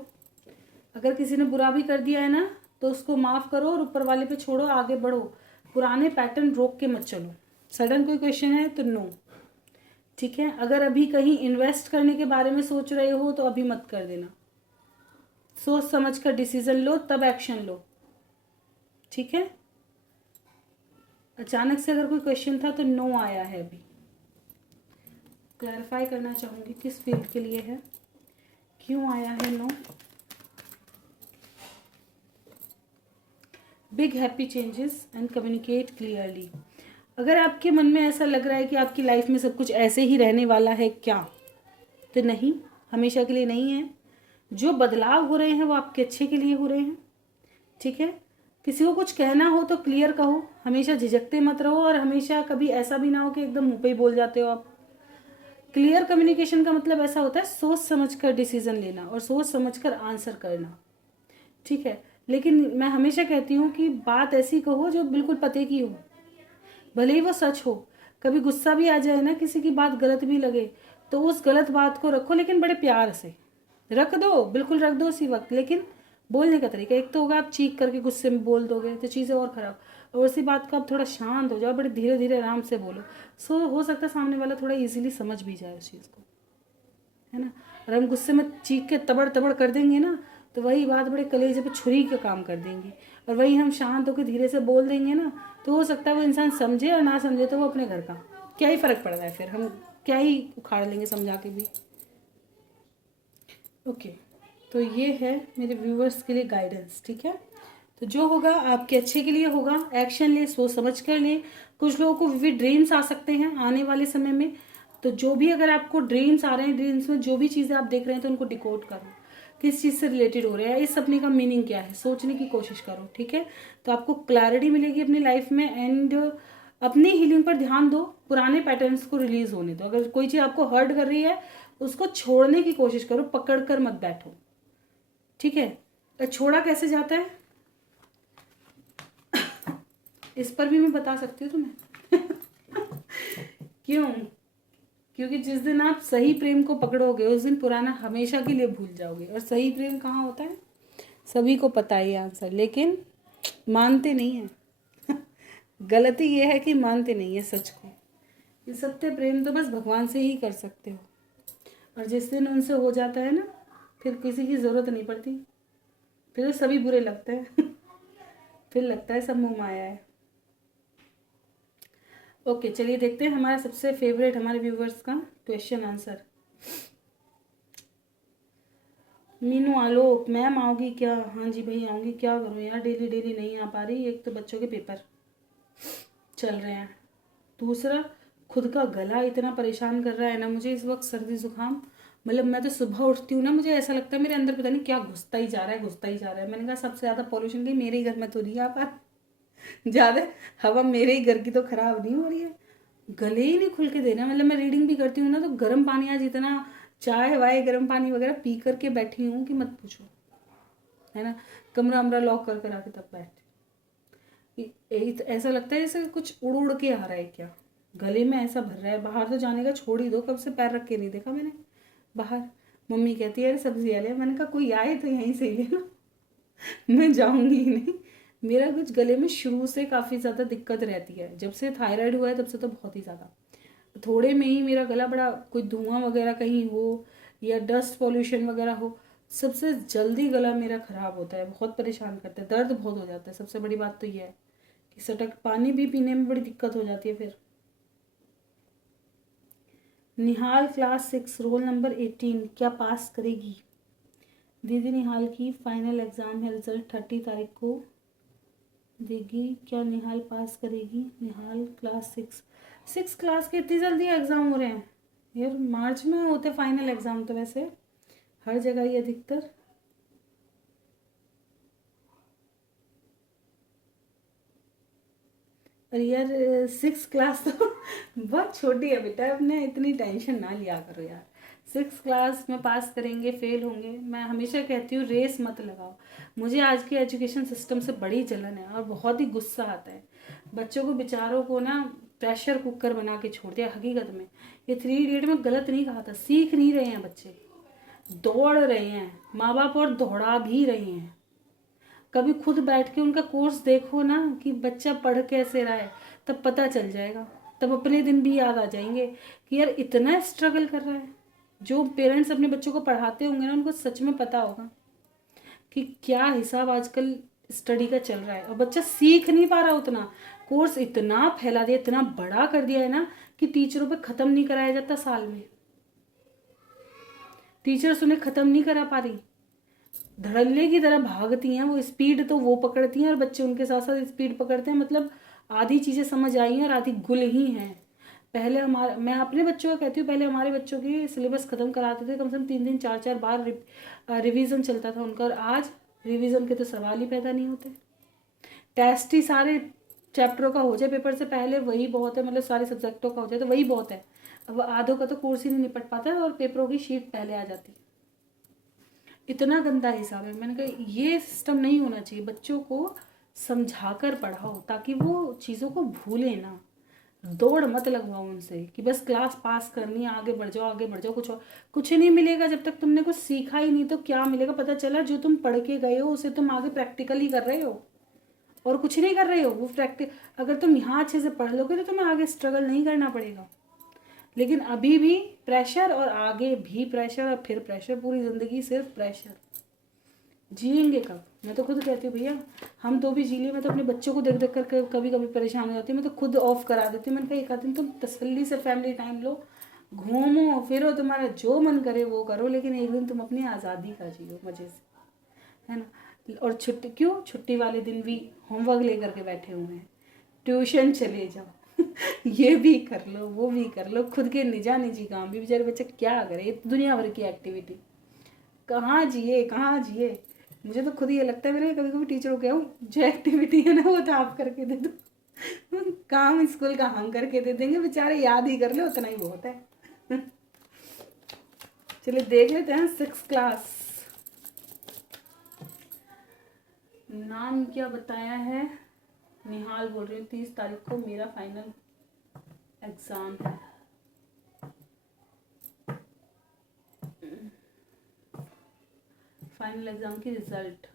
अगर किसी ने बुरा भी कर दिया है ना, तो उसको माफ़ करो और ऊपर वाले पे छोड़ो, आगे बढ़ो। पुराने पैटर्न रोक के मत चलो। सडन कोई क्वेश्चन है तो नो, ठीक है। अगर अभी कहीं इन्वेस्ट करने के बारे में सोच रहे हो तो अभी मत कर देना। सोच समझ कर डिसीजन लो, तब एक्शन लो, ठीक है। अचानक से अगर कोई क्वेश्चन था तो नो आया है। अभी क्लैरिफाई करना चाहूँगी किस फील्ड के लिए है, क्यों आया है नो। Big happy changes and communicate clearly. अगर आपके मन में ऐसा लग रहा है कि आपकी लाइफ में सब कुछ ऐसे ही रहने वाला है क्या, तो नहीं, हमेशा के लिए नहीं है। जो बदलाव हो रहे हैं वो आपके अच्छे के लिए हो रहे हैं, ठीक है। किसी को कुछ कहना हो तो क्लियर कहो, हमेशा झिझकते मत रहो। और हमेशा कभी ऐसा भी ना हो कि एकदम मुंह पे ही बोल जाते हो आप। क्लियर कम्युनिकेशन का मतलब ऐसा होता है सोच समझकर डिसीजन लेना और सोच समझकर आंसर करना, ठीक है। लेकिन मैं हमेशा कहती हूँ कि बात ऐसी कहो जो बिल्कुल पते की हो, भले ही वो सच हो। कभी गुस्सा भी आ जाए ना, किसी की बात गलत भी लगे, तो उस गलत बात को रखो, लेकिन बड़े प्यार से रख दो, बिल्कुल रख दो उसी वक्त। लेकिन बोलने का तरीका एक तो होगा, आप चीख करके गुस्से में बोल दोगे तो चीज़ें और ख़राब। और उसी बात को आप थोड़ा शांत हो जाओ, बड़े धीरे धीरे आराम से बोलो। सो हो सकता है सामने वाला थोड़ा इजीली समझ भी जाए उस चीज़ को, है ना। और हम गुस्से में चीख के तबड़ तबड़ कर देंगे ना, तो वही बात बड़े कलेजे पे छुरी का काम कर देंगी। और वही हम शांत होकर धीरे से बोल देंगे ना, तो हो सकता है वो इंसान समझे और ना समझे तो वो अपने घर का, क्या ही फ़र्क पड़ रहा है, फिर हम क्या ही उखाड़ लेंगे समझा के भी। ओके, तो ये है मेरे व्यूवर्स के लिए गाइडेंस, ठीक है। तो जो होगा आपके अच्छे के लिए होगा। एक्शन ले, सोच समझ कर ले। कुछ लोगों को विविड ड्रीम्स आ सकते हैं आने वाले समय में, तो जो भी अगर आपको ड्रीम्स आ रहे हैं, ड्रीम्स में जो भी चीज़ें आप देख रहे हैं तो उनको डिकोड करो, किस चीज़ से रिलेटेड हो रहे हैं, इस सपने का मीनिंग क्या है, सोचने की कोशिश करो, ठीक है। तो आपको क्लैरिटी मिलेगी अपनी लाइफ में। एंड अपनी हीलिंग पर ध्यान दो, पुराने पैटर्न्स को रिलीज होने दो। अगर कोई चीज़ आपको हर्ट कर रही है उसको छोड़ने की कोशिश करो, पकड़ कर मत बैठो, ठीक है। तो छोड़ा कैसे जाता है इस पर भी मैं बता सकती हूँ तुम्हें क्यों? क्योंकि जिस दिन आप सही प्रेम को पकड़ोगे उस दिन पुराना हमेशा के लिए भूल जाओगे। और सही प्रेम कहाँ होता है, सभी को पता है ये आंसर, लेकिन मानते नहीं है गलती ये है कि मानते नहीं है सच को। ये सत्य प्रेम तो बस भगवान से ही कर सकते हो। और जिस दिन उनसे हो जाता है ना, फिर किसी की ज़रूरत नहीं पड़ती, फिर तो सभी बुरे लगते हैं फिर लगता है सब मुँह माया है। ओके, चलिए देखते हैं हमारा सबसे फेवरेट हमारे व्यूवर्स का क्वेश्चन आंसर। मीनू आलोक, मैम आओगी क्या? हाँ जी भाई आऊँगी, क्या करूँ यार, डेली डेली नहीं आ पा रही। एक तो बच्चों के पेपर चल रहे हैं, दूसरा खुद का गला इतना परेशान कर रहा है ना मुझे इस वक्त, सर्दी जुकाम। मतलब मैं तो सुबह उठती हूँ ना, मुझे ऐसा लगता है मेरे अंदर पता नहीं क्या घुसता ही जा रहा है, घुसता ही जा रहा है। मैंने कहा सबसे ज़्यादा पॉल्यूशन की मेरे ही घर में तो नहीं आ पा ज़्यादा हवा मेरे ही घर की तो खराब नहीं हो रही है। गले ही नहीं खुल के दे रहा। मतलब मैं रीडिंग भी करती हूँ ना, तो गर्म पानी, आज इतना चाय वाय गर्म पानी वगैरह पी करके बैठी हूँ कि मत पूछो, है ना। कमरा वमरा लॉक कर कर आके तब बैठती। ऐसा लगता है जैसे कुछ उड़ उड़ के आ रहा है क्या, गले में ऐसा भर रहा है। बाहर तो जाने का छोड़ ही दो, कब से पैर रख के नहीं देखा मैंने बाहर। मम्मी कहती है अरे सब्जी ले। मैंने कहा कोई आए तो यहीं से ही लेना मैं जाऊंगी ही नहीं। मेरा कुछ गले में शुरू से काफ़ी ज़्यादा दिक्कत रहती है, जब से थायराइड हुआ है तब से तो बहुत ही ज़्यादा। थोड़े में ही मेरा गला बड़ा, कोई धुआं वगैरह कहीं हो या डस्ट पॉल्यूशन वगैरह हो, सबसे जल्दी गला मेरा ख़राब होता है, बहुत परेशान करता है, दर्द बहुत हो जाता है। सबसे बड़ी बात तो यह है कि सटक पानी भी पीने में बड़ी दिक्कत हो जाती है फिर। निहाल क्लास 6 रोल नंबर 18 क्या पास करेगी? दीदी निहाल की फाइनल एग्ज़ाम है, रिजल्ट 30 तारीख को देगी, क्या निहाल पास करेगी? निहाल क्लास 6 क्लास के इतनी जल्दी एग्ज़ाम हो रहे हैं यार? मार्च में होते फाइनल एग्ज़ाम तो वैसे हर जगह ही अधिकतर। और यार 6 क्लास तो बहुत छोटी है बेटा, अपने इतनी टेंशन ना लिया करो यार। 6 क्लास में पास करेंगे फेल होंगे, मैं हमेशा कहती हूँ रेस मत लगाओ। मुझे आज के एजुकेशन सिस्टम से बड़ी जलन है और बहुत ही गुस्सा आता है। बच्चों को बेचारों को ना प्रेशर कुकर बना के छोड़ दिया। हकीकत में ये 3 इडियट में गलत नहीं कहा था, सीख नहीं रहे हैं बच्चे, दौड़ रहे हैं, माँ बाप और दौड़ा भी रहे हैं। कभी खुद बैठ के उनका कोर्स देखो ना कि बच्चा पढ़ कैसे रहा है, तब पता चल जाएगा। तब अपने दिन भी याद आ जाएंगे कि यार इतना स्ट्रगल कर रहा है। जो पेरेंट्स अपने बच्चों को पढ़ाते होंगे ना, उनको सच में पता होगा कि क्या हिसाब आजकल स्टडी का चल रहा है। और बच्चा सीख नहीं पा रहा उतना, कोर्स इतना फैला दिया, इतना बड़ा कर दिया है ना कि टीचरों पे ख़त्म नहीं कराया जाता साल में। टीचर्स उन्हें ख़त्म नहीं करा पा रही, धड़ल्ले की तरह भागती हैं वो। स्पीड तो वो पकड़ती हैं और बच्चे उनके साथ साथ स्पीड पकड़ते हैं। मतलब आधी चीज़ें समझ आई हैं और आधी गुल ही हैं। पहले हमारे, मैं अपने बच्चों का कहती हूँ, पहले हमारे बच्चों की सिलेबस ख़त्म कराते थे, कम से कम 3 4 बार रिवीजन चलता था उनका। और आज रिवीजन के तो सवाल ही पैदा नहीं होते। टेस्ट ही सारे चैप्टरों का हो जाए पेपर से पहले, वही बहुत है। मतलब सारे सब्जेक्टों का हो जाए तो वही बहुत है। अब आधों का तो कोर्स ही नहीं निपट पाता और पेपरों की शीट पहले आ जाती। इतना गंदा हिसाब है। मैंने कहा ये सिस्टम नहीं होना चाहिए। बच्चों को समझा कर पढ़ाओ ताकि वो चीज़ों को भूलें ना। दौड़ मत लगवाओ उनसे कि बस क्लास पास करनी है, आगे बढ़ जाओ आगे बढ़ जाओ। कुछ नहीं मिलेगा जब तक तुमने कुछ सीखा ही नहीं। तो क्या मिलेगा? पता चला जो तुम पढ़ के गए हो उसे तुम आगे प्रैक्टिकल ही कर रहे हो और कुछ नहीं कर रहे हो। वो अगर तुम यहाँ अच्छे से पढ़ लोगे तो तुम्हें आगे स्ट्रगल नहीं करना पड़ेगा। लेकिन अभी भी प्रेशर और आगे भी प्रेशर और फिर प्रेशर, पूरी ज़िंदगी सिर्फ प्रेशर। जिएंगे कब? मैं तो खुद कहती हूँ भैया हम तो भी जी लिए। मैं तो अपने बच्चों को देख देख कर कभी कभी परेशान हो जाती हूँ। मैं तो खुद ऑफ करा देती हूँ। मैंने कहा एक आध दिन तुम तसल्ली से फैमिली टाइम लो, घूमो फिरो, तुम्हारा जो मन करे वो करो, लेकिन एक दिन तुम अपनी आज़ादी का जियो मज़े से, है ना। और छुट्टी क्यों, छुट्टी वाले दिन भी होमवर्क लेकर के बैठे हुए हैं, ट्यूशन चले जाओ ये भी कर लो वो भी कर लो, खुद के निजी काम भी। बेचारे बच्चे क्या करे, दुनिया भर की एक्टिविटी, कहाँ जिए कहाँ जिए। मुझे तो खुद ये लगता है, मेरे कभी कभी टीचरों को कहूँ जो एक्टिविटी है ना वो तो आप करके दे दो काम स्कूल का हम करके दे देंगे, बेचारे याद ही कर ले, उतना ही बहुत है चलिए देख लेते हैं 6 क्लास। नाम क्या बताया है? निहाल बोल रही हूँ। 30 तारीख को मेरा फाइनल एग्ज़ाम है। फाइनल एग्ज़ाम की रिज़ल्ट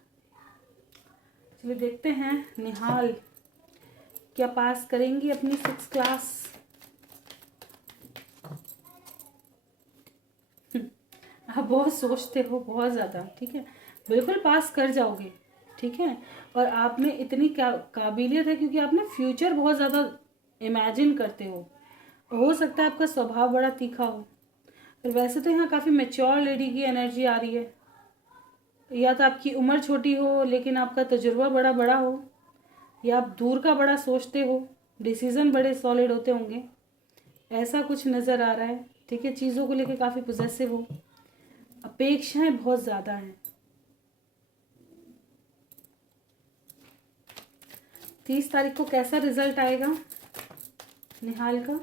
चलिए देखते हैं निहाल क्या पास करेंगी अपनी 6 क्लास। आप बहुत सोचते हो बहुत ज़्यादा, ठीक है, बिल्कुल पास कर जाओगे, ठीक है। और आप में इतनी काबिलियत है क्योंकि आप ना फ्यूचर बहुत ज़्यादा इमेजिन करते हो सकता है आपका स्वभाव बड़ा तीखा हो। और वैसे तो यहाँ काफ़ी मैच्योर लेडी की एनर्जी आ रही है। या तो आपकी उम्र छोटी हो लेकिन आपका तजुर्बा बड़ा बड़ा हो, या आप दूर का बड़ा सोचते हो, डिसीज़न बड़े सॉलिड होते होंगे, ऐसा कुछ नज़र आ रहा है, ठीक है। चीज़ों को लेकर काफ़ी पोजेसिव हो, अपेक्षाएं बहुत ज़्यादा हैं। 30 तारीख को कैसा रिजल्ट आएगा निहाल का?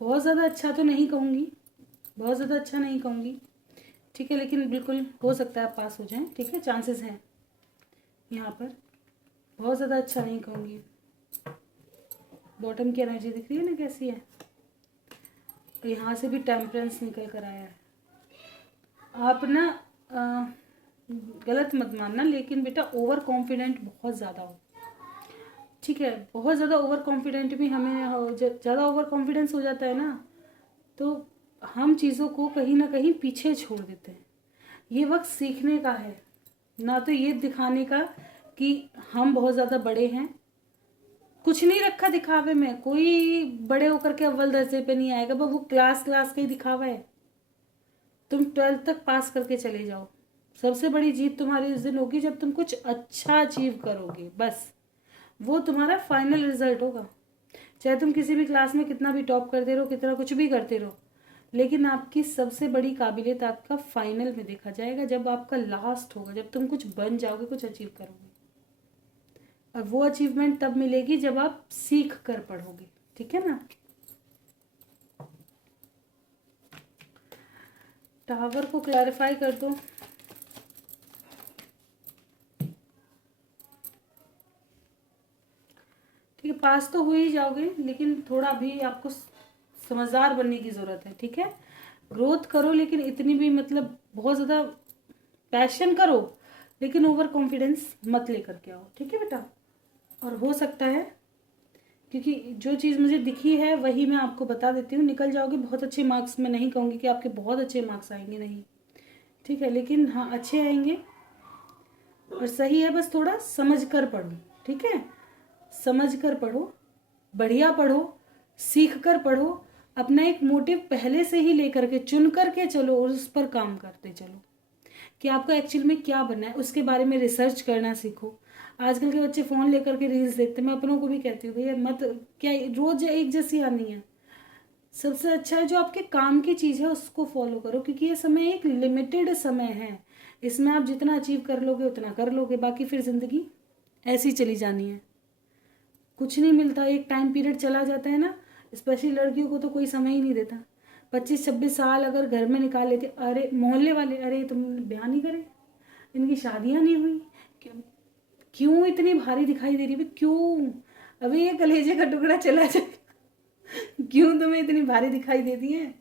बहुत ज़्यादा अच्छा तो नहीं कहूँगी, बहुत ज़्यादा अच्छा नहीं कहूँगी, ठीक है, लेकिन बिल्कुल हो सकता है आप पास हो जाएं, ठीक है, चांसेस हैं यहाँ पर। बहुत ज़्यादा अच्छा नहीं कहूँगी। बॉटम की एनर्जी दिख रही है ना कैसी है, यहाँ से भी टेम्परेंस निकल कर आया है। आप ना गलत मत मानना, लेकिन बेटा ओवर कॉन्फिडेंट बहुत ज़्यादा हो, ठीक है। बहुत ज़्यादा ओवर कॉन्फिडेंट भी हमें, ज़्यादा ओवर कॉन्फिडेंस हो जाता है ना तो हम चीज़ों को कहीं ना कहीं पीछे छोड़ देते हैं। ये वक्त सीखने का है, ना तो ये दिखाने का कि हम बहुत ज़्यादा बड़े हैं कुछ नहीं रखा दिखावे में, कोई बड़े होकर के अव्वल दर्जे पे नहीं आएगा, बस वो क्लास क्लास का ही दिखावा है। तुम 12th तक पास करके चले जाओ, सबसे बड़ी जीत तुम्हारी उस दिन होगी जब तुम कुछ अच्छा अचीव करोगे, बस वो तुम्हारा फाइनल रिजल्ट होगा। चाहे तुम किसी भी क्लास में कितना भी टॉप करते रहो, कितना कुछ भी करते रहो, लेकिन आपकी सबसे बड़ी काबिलियत आपका फाइनल में देखा जाएगा, जब आपका लास्ट होगा, जब तुम कुछ बन जाओगे, कुछ अचीव करोगे। और वो अचीवमेंट तब मिलेगी जब आप सीख कर पढ़ोगे, ठीक है ना। टावर को क्लैरिफाई कर दो। ठीक है, पास तो हो ही जाओगे, लेकिन थोड़ा भी आपको समझदार बनने की ज़रूरत है, ठीक है। ग्रोथ करो, लेकिन इतनी भी मतलब बहुत ज़्यादा पैशन करो, लेकिन ओवर कॉन्फिडेंस मत लेकर के आओ, ठीक है बेटा। और हो सकता है, क्योंकि जो चीज़ मुझे दिखी है वही मैं आपको बता देती हूँ, निकल जाओगे बहुत अच्छे मार्क्स। मैं नहीं कहूँगी कि आपके बहुत अच्छे मार्क्स आएंगे, नहीं, ठीक है, लेकिन हाँ अच्छे आएंगे और सही है, बस थोड़ा समझ कर पढ़ो, ठीक है। समझ कर पढ़ो, बढ़िया पढ़ो, सीख कर पढ़ो, अपना एक मोटिव पहले से ही लेकर के चुन करके चलो और उस पर काम करते चलो कि आपको एक्चुअल में क्या बनना है, उसके बारे में रिसर्च करना सीखो। आजकल के बच्चे फ़ोन लेकर के रील्स देखते हैं, मैं अपनों को भी कहती हूँ भैया मत, क्या रोज एक जैसी आनी है। सबसे अच्छा है जो आपके काम की चीज़ है उसको फॉलो करो, क्योंकि ये समय एक लिमिटेड समय है, इसमें आप जितना अचीव कर लोगे उतना कर लोगे, बाकी फिर ज़िंदगी ऐसी चली जानी है, कुछ नहीं मिलता। एक टाइम पीरियड चला जाता है ना, स्पेशली लड़कियों को तो कोई समय ही नहीं देता। 25-26 साल अगर घर में निकाल लेते, अरे मोहल्ले वाले, अरे तुमने ब्याह नहीं करे, इनकी शादियां नहीं हुई, क्यों क्यों इतनी भारी दिखाई दे रही है, क्यों अभी ये कलेजे का टुकड़ा चला जाए क्यों तुम्हें इतनी भारी दिखाई देती है,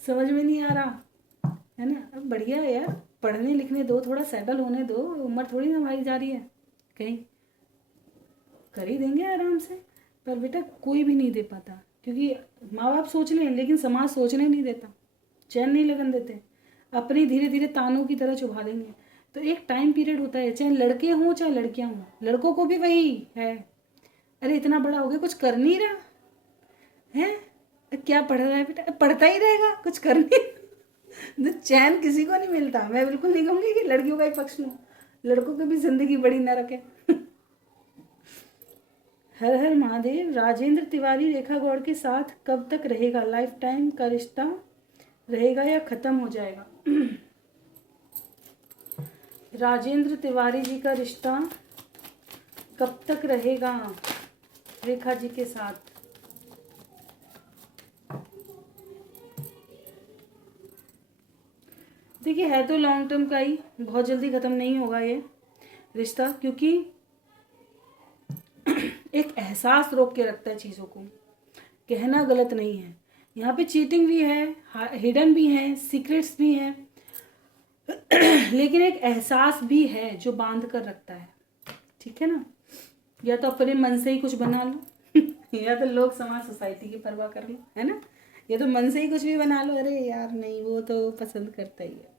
समझ में नहीं आ रहा है ना। अब बढ़िया है यार, पढ़ने लिखने दो, थोड़ा सेटल होने दो, उम्र थोड़ी ना भाई जा रही है, कहीं कर ही देंगे आराम से। पर बेटा कोई भी नहीं दे पाता, क्योंकि माँ बाप सोच लें लेकिन समाज सोचने नहीं देता, चैन नहीं लगन देते, अपनी धीरे धीरे तानों की तरह चुभा देंगे। तो एक टाइम पीरियड होता है, चाहे लड़के हों चाहे लड़कियां हों, लड़कों को भी वही है, अरे इतना बड़ा हो गया कुछ कर नहीं रहा है, क्या पढ़ रहा है बेटा, पढ़ता ही रहेगा, कुछ कर नहीं तो चैन किसी को नहीं मिलता। मैं बिल्कुल नहीं कहूँगी कि लड़कियों का ही पक्ष लूँ, लड़कों की भी जिंदगी बड़ी नरक है हर हर महादेव। राजेंद्र तिवारी रेखा गौड़ के साथ कब तक रहेगा, लाइफ टाइम का रिश्ता रहेगा या खत्म हो जाएगा राजेंद्र तिवारी जी का रिश्ता कब तक रहेगा रेखा जी के साथ। देखिए है तो लॉन्ग टर्म का ही, बहुत जल्दी ख़त्म नहीं होगा ये रिश्ता, क्योंकि एक एहसास रोक के रखता है चीज़ों को, कहना गलत नहीं है। यहाँ पे चीटिंग भी है, हिडन भी है, सीक्रेट्स भी हैं लेकिन एक एहसास भी है जो बांध कर रखता है, ठीक है ना। या तो अपने मन से ही कुछ बना लो या तो लोग समाज सोसाइटी की परवाह कर लो, है ना, या तो मन से ही कुछ भी बना लो, अरे यार नहीं वो तो पसंद करता ही है,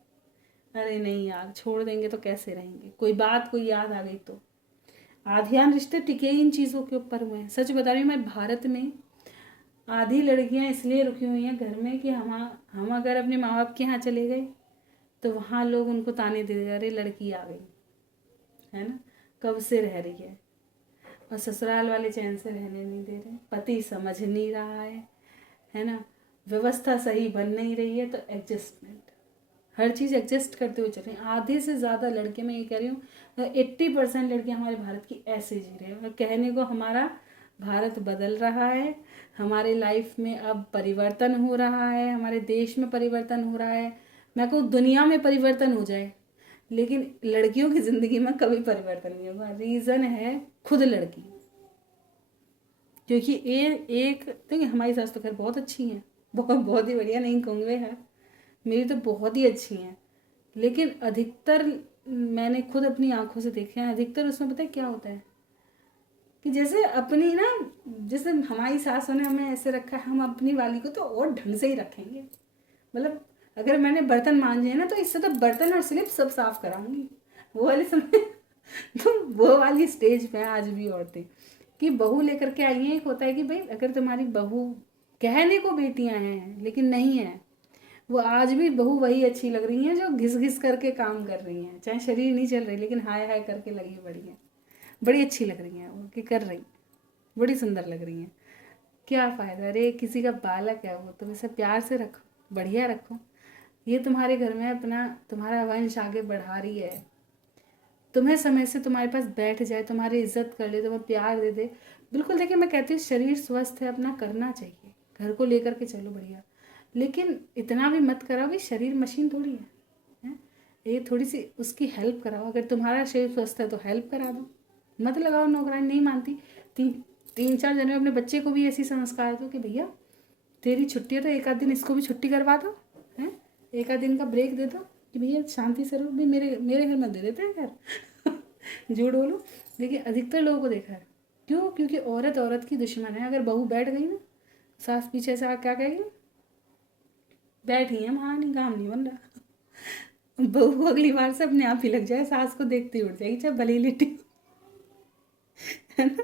अरे नहीं यार छोड़ देंगे तो कैसे रहेंगे, कोई बात कोई याद आ गई तो। आधियान रिश्ते टिके इन चीज़ों के ऊपर हुए हैं। सच बता रही हूँ मैं, भारत में आधी लड़कियां इसलिए रुकी हुई हैं घर में कि हम अगर अपने माँ बाप के यहाँ चले गए तो वहाँ लोग उनको ताने दे रहे, अरे लड़की आ गई, है ना, कब से रह रही है, और ससुराल वाले चैन से रहने नहीं दे रहे, पति समझ नहीं रहा है ना, व्यवस्था सही बन नहीं रही है, तो एडजस्टमेंट, हर चीज़ एडजस्ट करते हुए चल रहे हैं। आधे से ज़्यादा लड़के, मैं ये कह रही हूँ 80% लड़कियाँ हमारे भारत की ऐसे जी रहे हैं। और कहने को हमारा भारत बदल रहा है, हमारे लाइफ में अब परिवर्तन हो रहा है, हमारे देश में परिवर्तन हो रहा है, मैं कहूँ दुनिया में परिवर्तन हो जाए, लेकिन लड़कियों की ज़िंदगी में कभी परिवर्तन नहीं होगा। रीज़न है खुद लड़की, क्योंकि एक देखिए हमारी सास तो खैर बहुत अच्छी हैं, बहुत ही बढ़िया, नहीं कहूँगे है, मेरी तो बहुत ही अच्छी हैं, लेकिन अधिकतर मैंने खुद अपनी आंखों से देखे हैं, अधिकतर उसमें पता है क्या होता है कि जैसे अपनी ना, जैसे हमारी सासों ने हमें ऐसे रखा है, हम अपनी वाली को तो और ढंग से ही रखेंगे। मतलब अगर मैंने बर्तन मांजे ना तो इससे तो बर्तन और स्लिप सब साफ कराऊंगी, वो वाले समय तो वो वाली स्टेज पे आज भी औरतें कि बहू लेकर के आई हैं। एक होता है कि भाई अगर तुम्हारी बहू, कहने को बेटियां हैं लेकिन नहीं है, वो आज भी बहू वही अच्छी लग रही हैं जो घिस घिस करके काम कर रही हैं, चाहे शरीर नहीं चल रही लेकिन हाय हाय करके लगी पड़ी हैं, बड़ी अच्छी लग रही हैं वो कि कर रही, बड़ी सुंदर लग रही हैं। क्या फ़ायदा, अरे किसी का बालक है वो, तुम इसे प्यार से रखो, बढ़िया रखो। ये तुम्हारे घर में अपना तुम्हारा वंश आगे बढ़ा रही है, तुम्हें समय से तुम्हारे पास बैठ जाए, तुम्हारी इज्जत कर ले, तुम्हें प्यार दे दे, बिल्कुल। देखिए मैं कहती हूँ शरीर स्वस्थ है, अपना करना चाहिए, घर को लेकर के चलो बढ़िया, लेकिन इतना भी मत कराओ कि शरीर मशीन थोड़ी है। ये थोड़ी सी उसकी हेल्प कराओ। अगर तुम्हारा शरीर स्वस्थ है तो हेल्प करा दो, मत लगाओ नौकरानी। नहीं मानती, तीन चार जने अपने बच्चे को भी ऐसी संस्कार दो कि भैया तेरी छुट्टी है तो एक आध दिन इसको भी छुट्टी करवा दो, हैं, एक आध दिन का ब्रेक दे दो कि भैया शांति से रहो। भाई मेरे घर में दे देते हैं घर झूठ बोलो, लेकिन अधिकतर लोगों को देखा है। क्यों? क्योंकि औरत की दुश्मन है। अगर बहू बैठ गई ना, सास पीछे से क्या कहेगी, बैठी है महारानी, काम नहीं बन रहा। बहू को अगली बार से अपने आप ही लग जाए, सास को देखते ही उठ जाएगी, चाहे भले ही लेटी, है ना।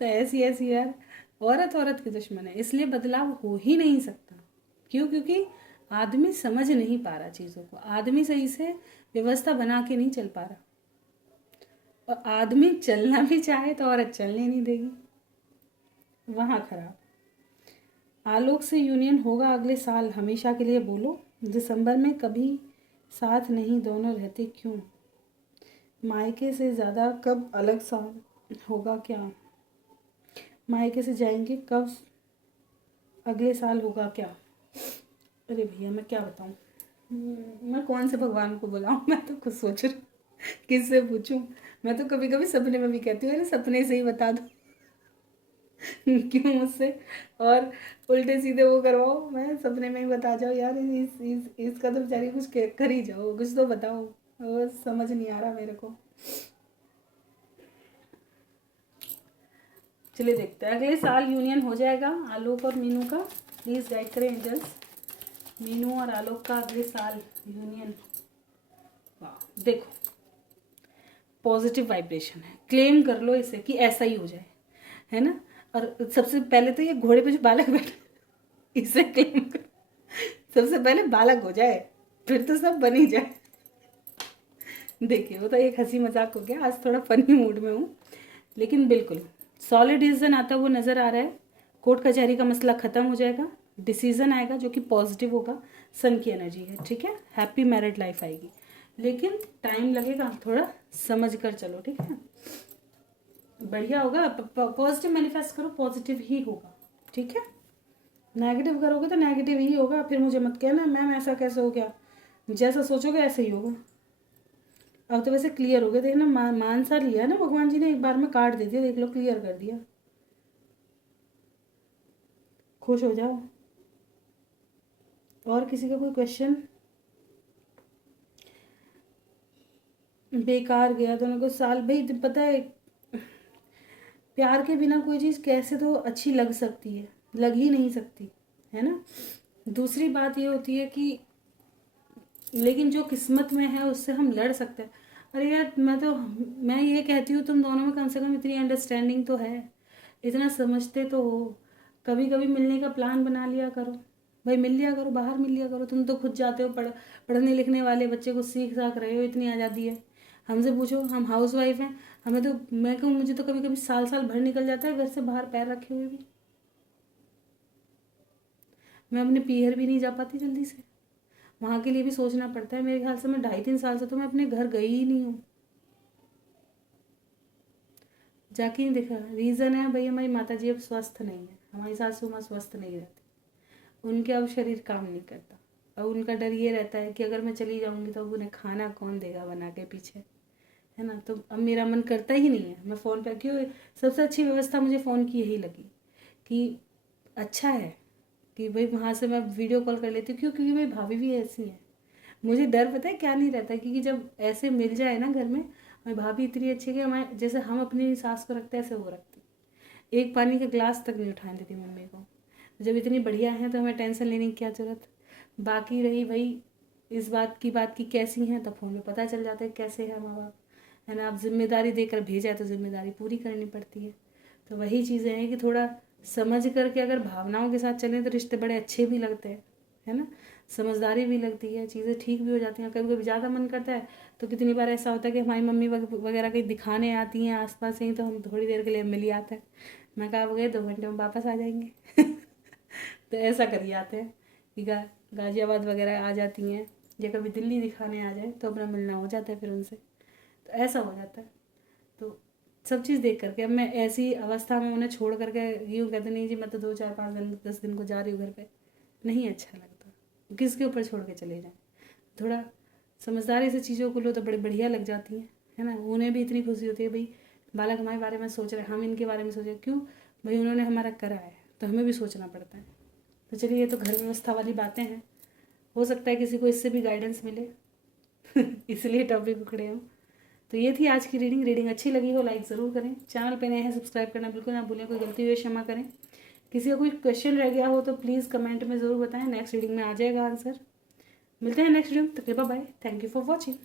तो ऐसी यार औरत की दुश्मन है, इसलिए बदलाव हो ही नहीं सकता। क्यों? क्योंकि आदमी समझ नहीं पा रहा चीज़ों को, आदमी सही से व्यवस्था बना के नहीं चल पा रहा, और आदमी चलना भी चाहे तो औरत चलने नहीं देगी, वहाँ खराब। आलोक से यूनियन होगा अगले साल, हमेशा के लिए बोलो। दिसंबर में कभी साथ नहीं दोनों रहते क्यों? मायके से ज़्यादा कब अलग साल होगा क्या? मायके से जाएंगे कब अगले साल होगा क्या? अरे भैया मैं क्या बताऊँ, मैं कौन से भगवान को बुलाऊँ, मैं तो खुद सोच रही किससे पूछूं। मैं तो कभी कभी सपने में भी कहती हूँ अरे सपने से ही बता दो क्यों मुझसे और उल्टे सीधे वो करवाओ, मैं सपने में ही बता जाओ यार। इसका तो बेचारी कुछ कर ही जाओ, कुछ तो बताओ, वो समझ नहीं आ रहा मेरे को। चलिए देखते हैं, अगले साल यूनियन हो जाएगा आलोक और मीनू का। प्लीज़ गाइड करें एंजल्स, मीनू और आलोक का अगले साल यूनियन। वाह देखो, पॉजिटिव वाइब्रेशन है, क्लेम कर लो इसे कि ऐसा ही हो जाए, है ना। और सबसे पहले तो ये घोड़े पे जो बालक बैठे इसे क्लेम कर, सबसे पहले बालक हो जाए, फिर तो सब बन ही जाए। देखिए वो तो एक हंसी मजाक हो गया, आज थोड़ा फनी मूड में हूँ, लेकिन बिल्कुल सॉलिड डिसीजन आता हुआ नज़र आ रहा है। कोर्ट कचहरी का मसला ख़त्म हो जाएगा, डिसीजन आएगा जो कि पॉजिटिव होगा, सन की एनर्जी है, ठीक है। हैप्पी मैरिड लाइफ आएगी, लेकिन टाइम लगेगा, थोड़ा समझ कर चलो, ठीक है। बढ़िया होगा, पॉजिटिव मैनिफेस्ट करो, पॉजिटिव ही होगा, ठीक है। नेगेटिव करोगे तो नेगेटिव ही होगा, फिर मुझे मत कहना मैम ऐसा कैसे हो गया, जैसा सोचोगे ऐसे ही होगा। अब तो वैसे क्लियर हो गया, देखना मान सा लिया ना भगवान जी ने, एक बार में काट दे दिया, देख लो क्लियर कर दिया, खुश हो जाओ। और किसी का कोई क्वेश्चन? बेकार गया दोनों को साल, भाई पता है प्यार के बिना कोई चीज़ कैसे तो अच्छी लग सकती है, लग ही नहीं सकती, है ना। दूसरी बात ये होती है कि लेकिन जो किस्मत में है उससे हम लड़ सकते हैं। अरे यार मैं ये कहती हूँ तुम दोनों में कम से कम इतनी अंडरस्टैंडिंग तो है, इतना समझते तो हो, कभी कभी मिलने का प्लान बना लिया करो, भाई मिल लिया करो, बाहर मिल लिया करो। तुम तो खुद जाते हो पढ़ने लिखने वाले बच्चे को सीख साख रहे हो, इतनी आज़ादी है। हमसे पूछो, हम हाउस वाइफ हैं, हमें तो, मैं कहूँ मुझे तो कभी कभी साल साल भर निकल जाता है घर से बाहर पैर रखे हुए भी, मैं अपने पीहर भी नहीं जा पाती जल्दी से, वहाँ के लिए भी सोचना पड़ता है। मेरे ख्याल से मैं 2.5-3 साल से तो मैं अपने घर गई ही नहीं हूँ, जाके नहीं देखा। रीज़न है भाई हमारी माता जी अब स्वस्थ नहीं है, हमारी सासू माँ स्वस्थ नहीं रहती, उनके अब शरीर काम नहीं करता, अब उनका डर ये रहता है कि अगर मैं चली जाऊँगी तो अब उन्हें खाना कौन देगा बना के पीछे, है ना। तो अब मेरा मन करता ही नहीं है मैं फ़ोन पर, क्यों, सबसे अच्छी व्यवस्था मुझे फ़ोन की यही लगी कि अच्छा है कि भाई वहाँ से मैं वीडियो कॉल कर लेती हूँ। क्यों? क्योंकि मेरी भाभी भी ऐसी है, मुझे डर पता है क्या नहीं रहता, क्योंकि जब ऐसे मिल जाए ना घर में, हमारी भाभी इतनी अच्छी है कि हमारे जैसे हम अपनी सास को रखते हैं ऐसे वो रखती, एक पानी का ग्लास तक नहीं उठाने देती मम्मी को। जब इतनी बढ़िया है तो हमें टेंशन लेने की क्या ज़रूरत। बाकी रही भाई इस बात की कैसी हैं, तो फ़ोन में पता चल जाता है कैसे है माँ बाप, है ना। अब जिम्मेदारी देकर भेजा है तो जिम्मेदारी पूरी करनी पड़ती है। तो वही चीज़ें हैं कि थोड़ा समझ करके अगर भावनाओं के साथ चलें तो रिश्ते बड़े अच्छे भी लगते हैं, है ना। समझदारी भी लगती है, चीज़ें ठीक भी हो जाती हैं। कभी कभी ज़्यादा मन करता है तो कितनी बार ऐसा होता है कि हमारी मम्मी वगैरह कहीं दिखाने आती हैं आसपास ही, तो हम थोड़ी देर के लिए मिल ही आते हैं। मैं कहा गए 2 घंटे में वापस आ जाएंगे तो ऐसा कर आते हैं कि गाज़ियाबाद वगैरह आ जाती हैं, या कभी दिल्ली दिखाने आ जाए तो अपना मिलना हो जाता है फिर उनसे, तो ऐसा हो जाता है। तो सब चीज़ देख करके अब मैं ऐसी अवस्था में उन्हें छोड़ करके यूँ कहते नहीं जी मैं तो 2 4 5 दिन 10 दिन को जा रही हूँ घर पे, नहीं अच्छा लगता। किसके ऊपर छोड़ के चले जाएं। थोड़ा समझदारी से चीज़ों को लो तो बड़ी बढ़िया लग जाती हैं, है ना। उन्हें भी इतनी खुशी होती है भाई बालक हमारे बारे में सोच रहे हैं, हम इनके बारे में सोच रहे हैं, क्यों भाई उन्होंने हमारा करा है तो हमें भी सोचना पड़ता है। तो चलिए ये तो घर व्यवस्था वाली बातें हैं, हो सकता है किसी को इससे भी गाइडेंस मिले इसलिए टॉपिक उखड़े हूँ। तो ये थी आज की रीडिंग अच्छी लगी हो लाइक ज़रूर करें, चैनल पे नए हैं सब्सक्राइब करना बिल्कुल ना भूलें, कोई गलती हुई क्षमा करें। किसी का कोई क्वेश्चन रह गया हो तो प्लीज़ कमेंट में ज़रूर बताएं, नेक्स्ट रीडिंग में आ जाएगा आंसर। मिलते हैं नेक्स्ट वीडियो, तक bye bye, thank you for watching.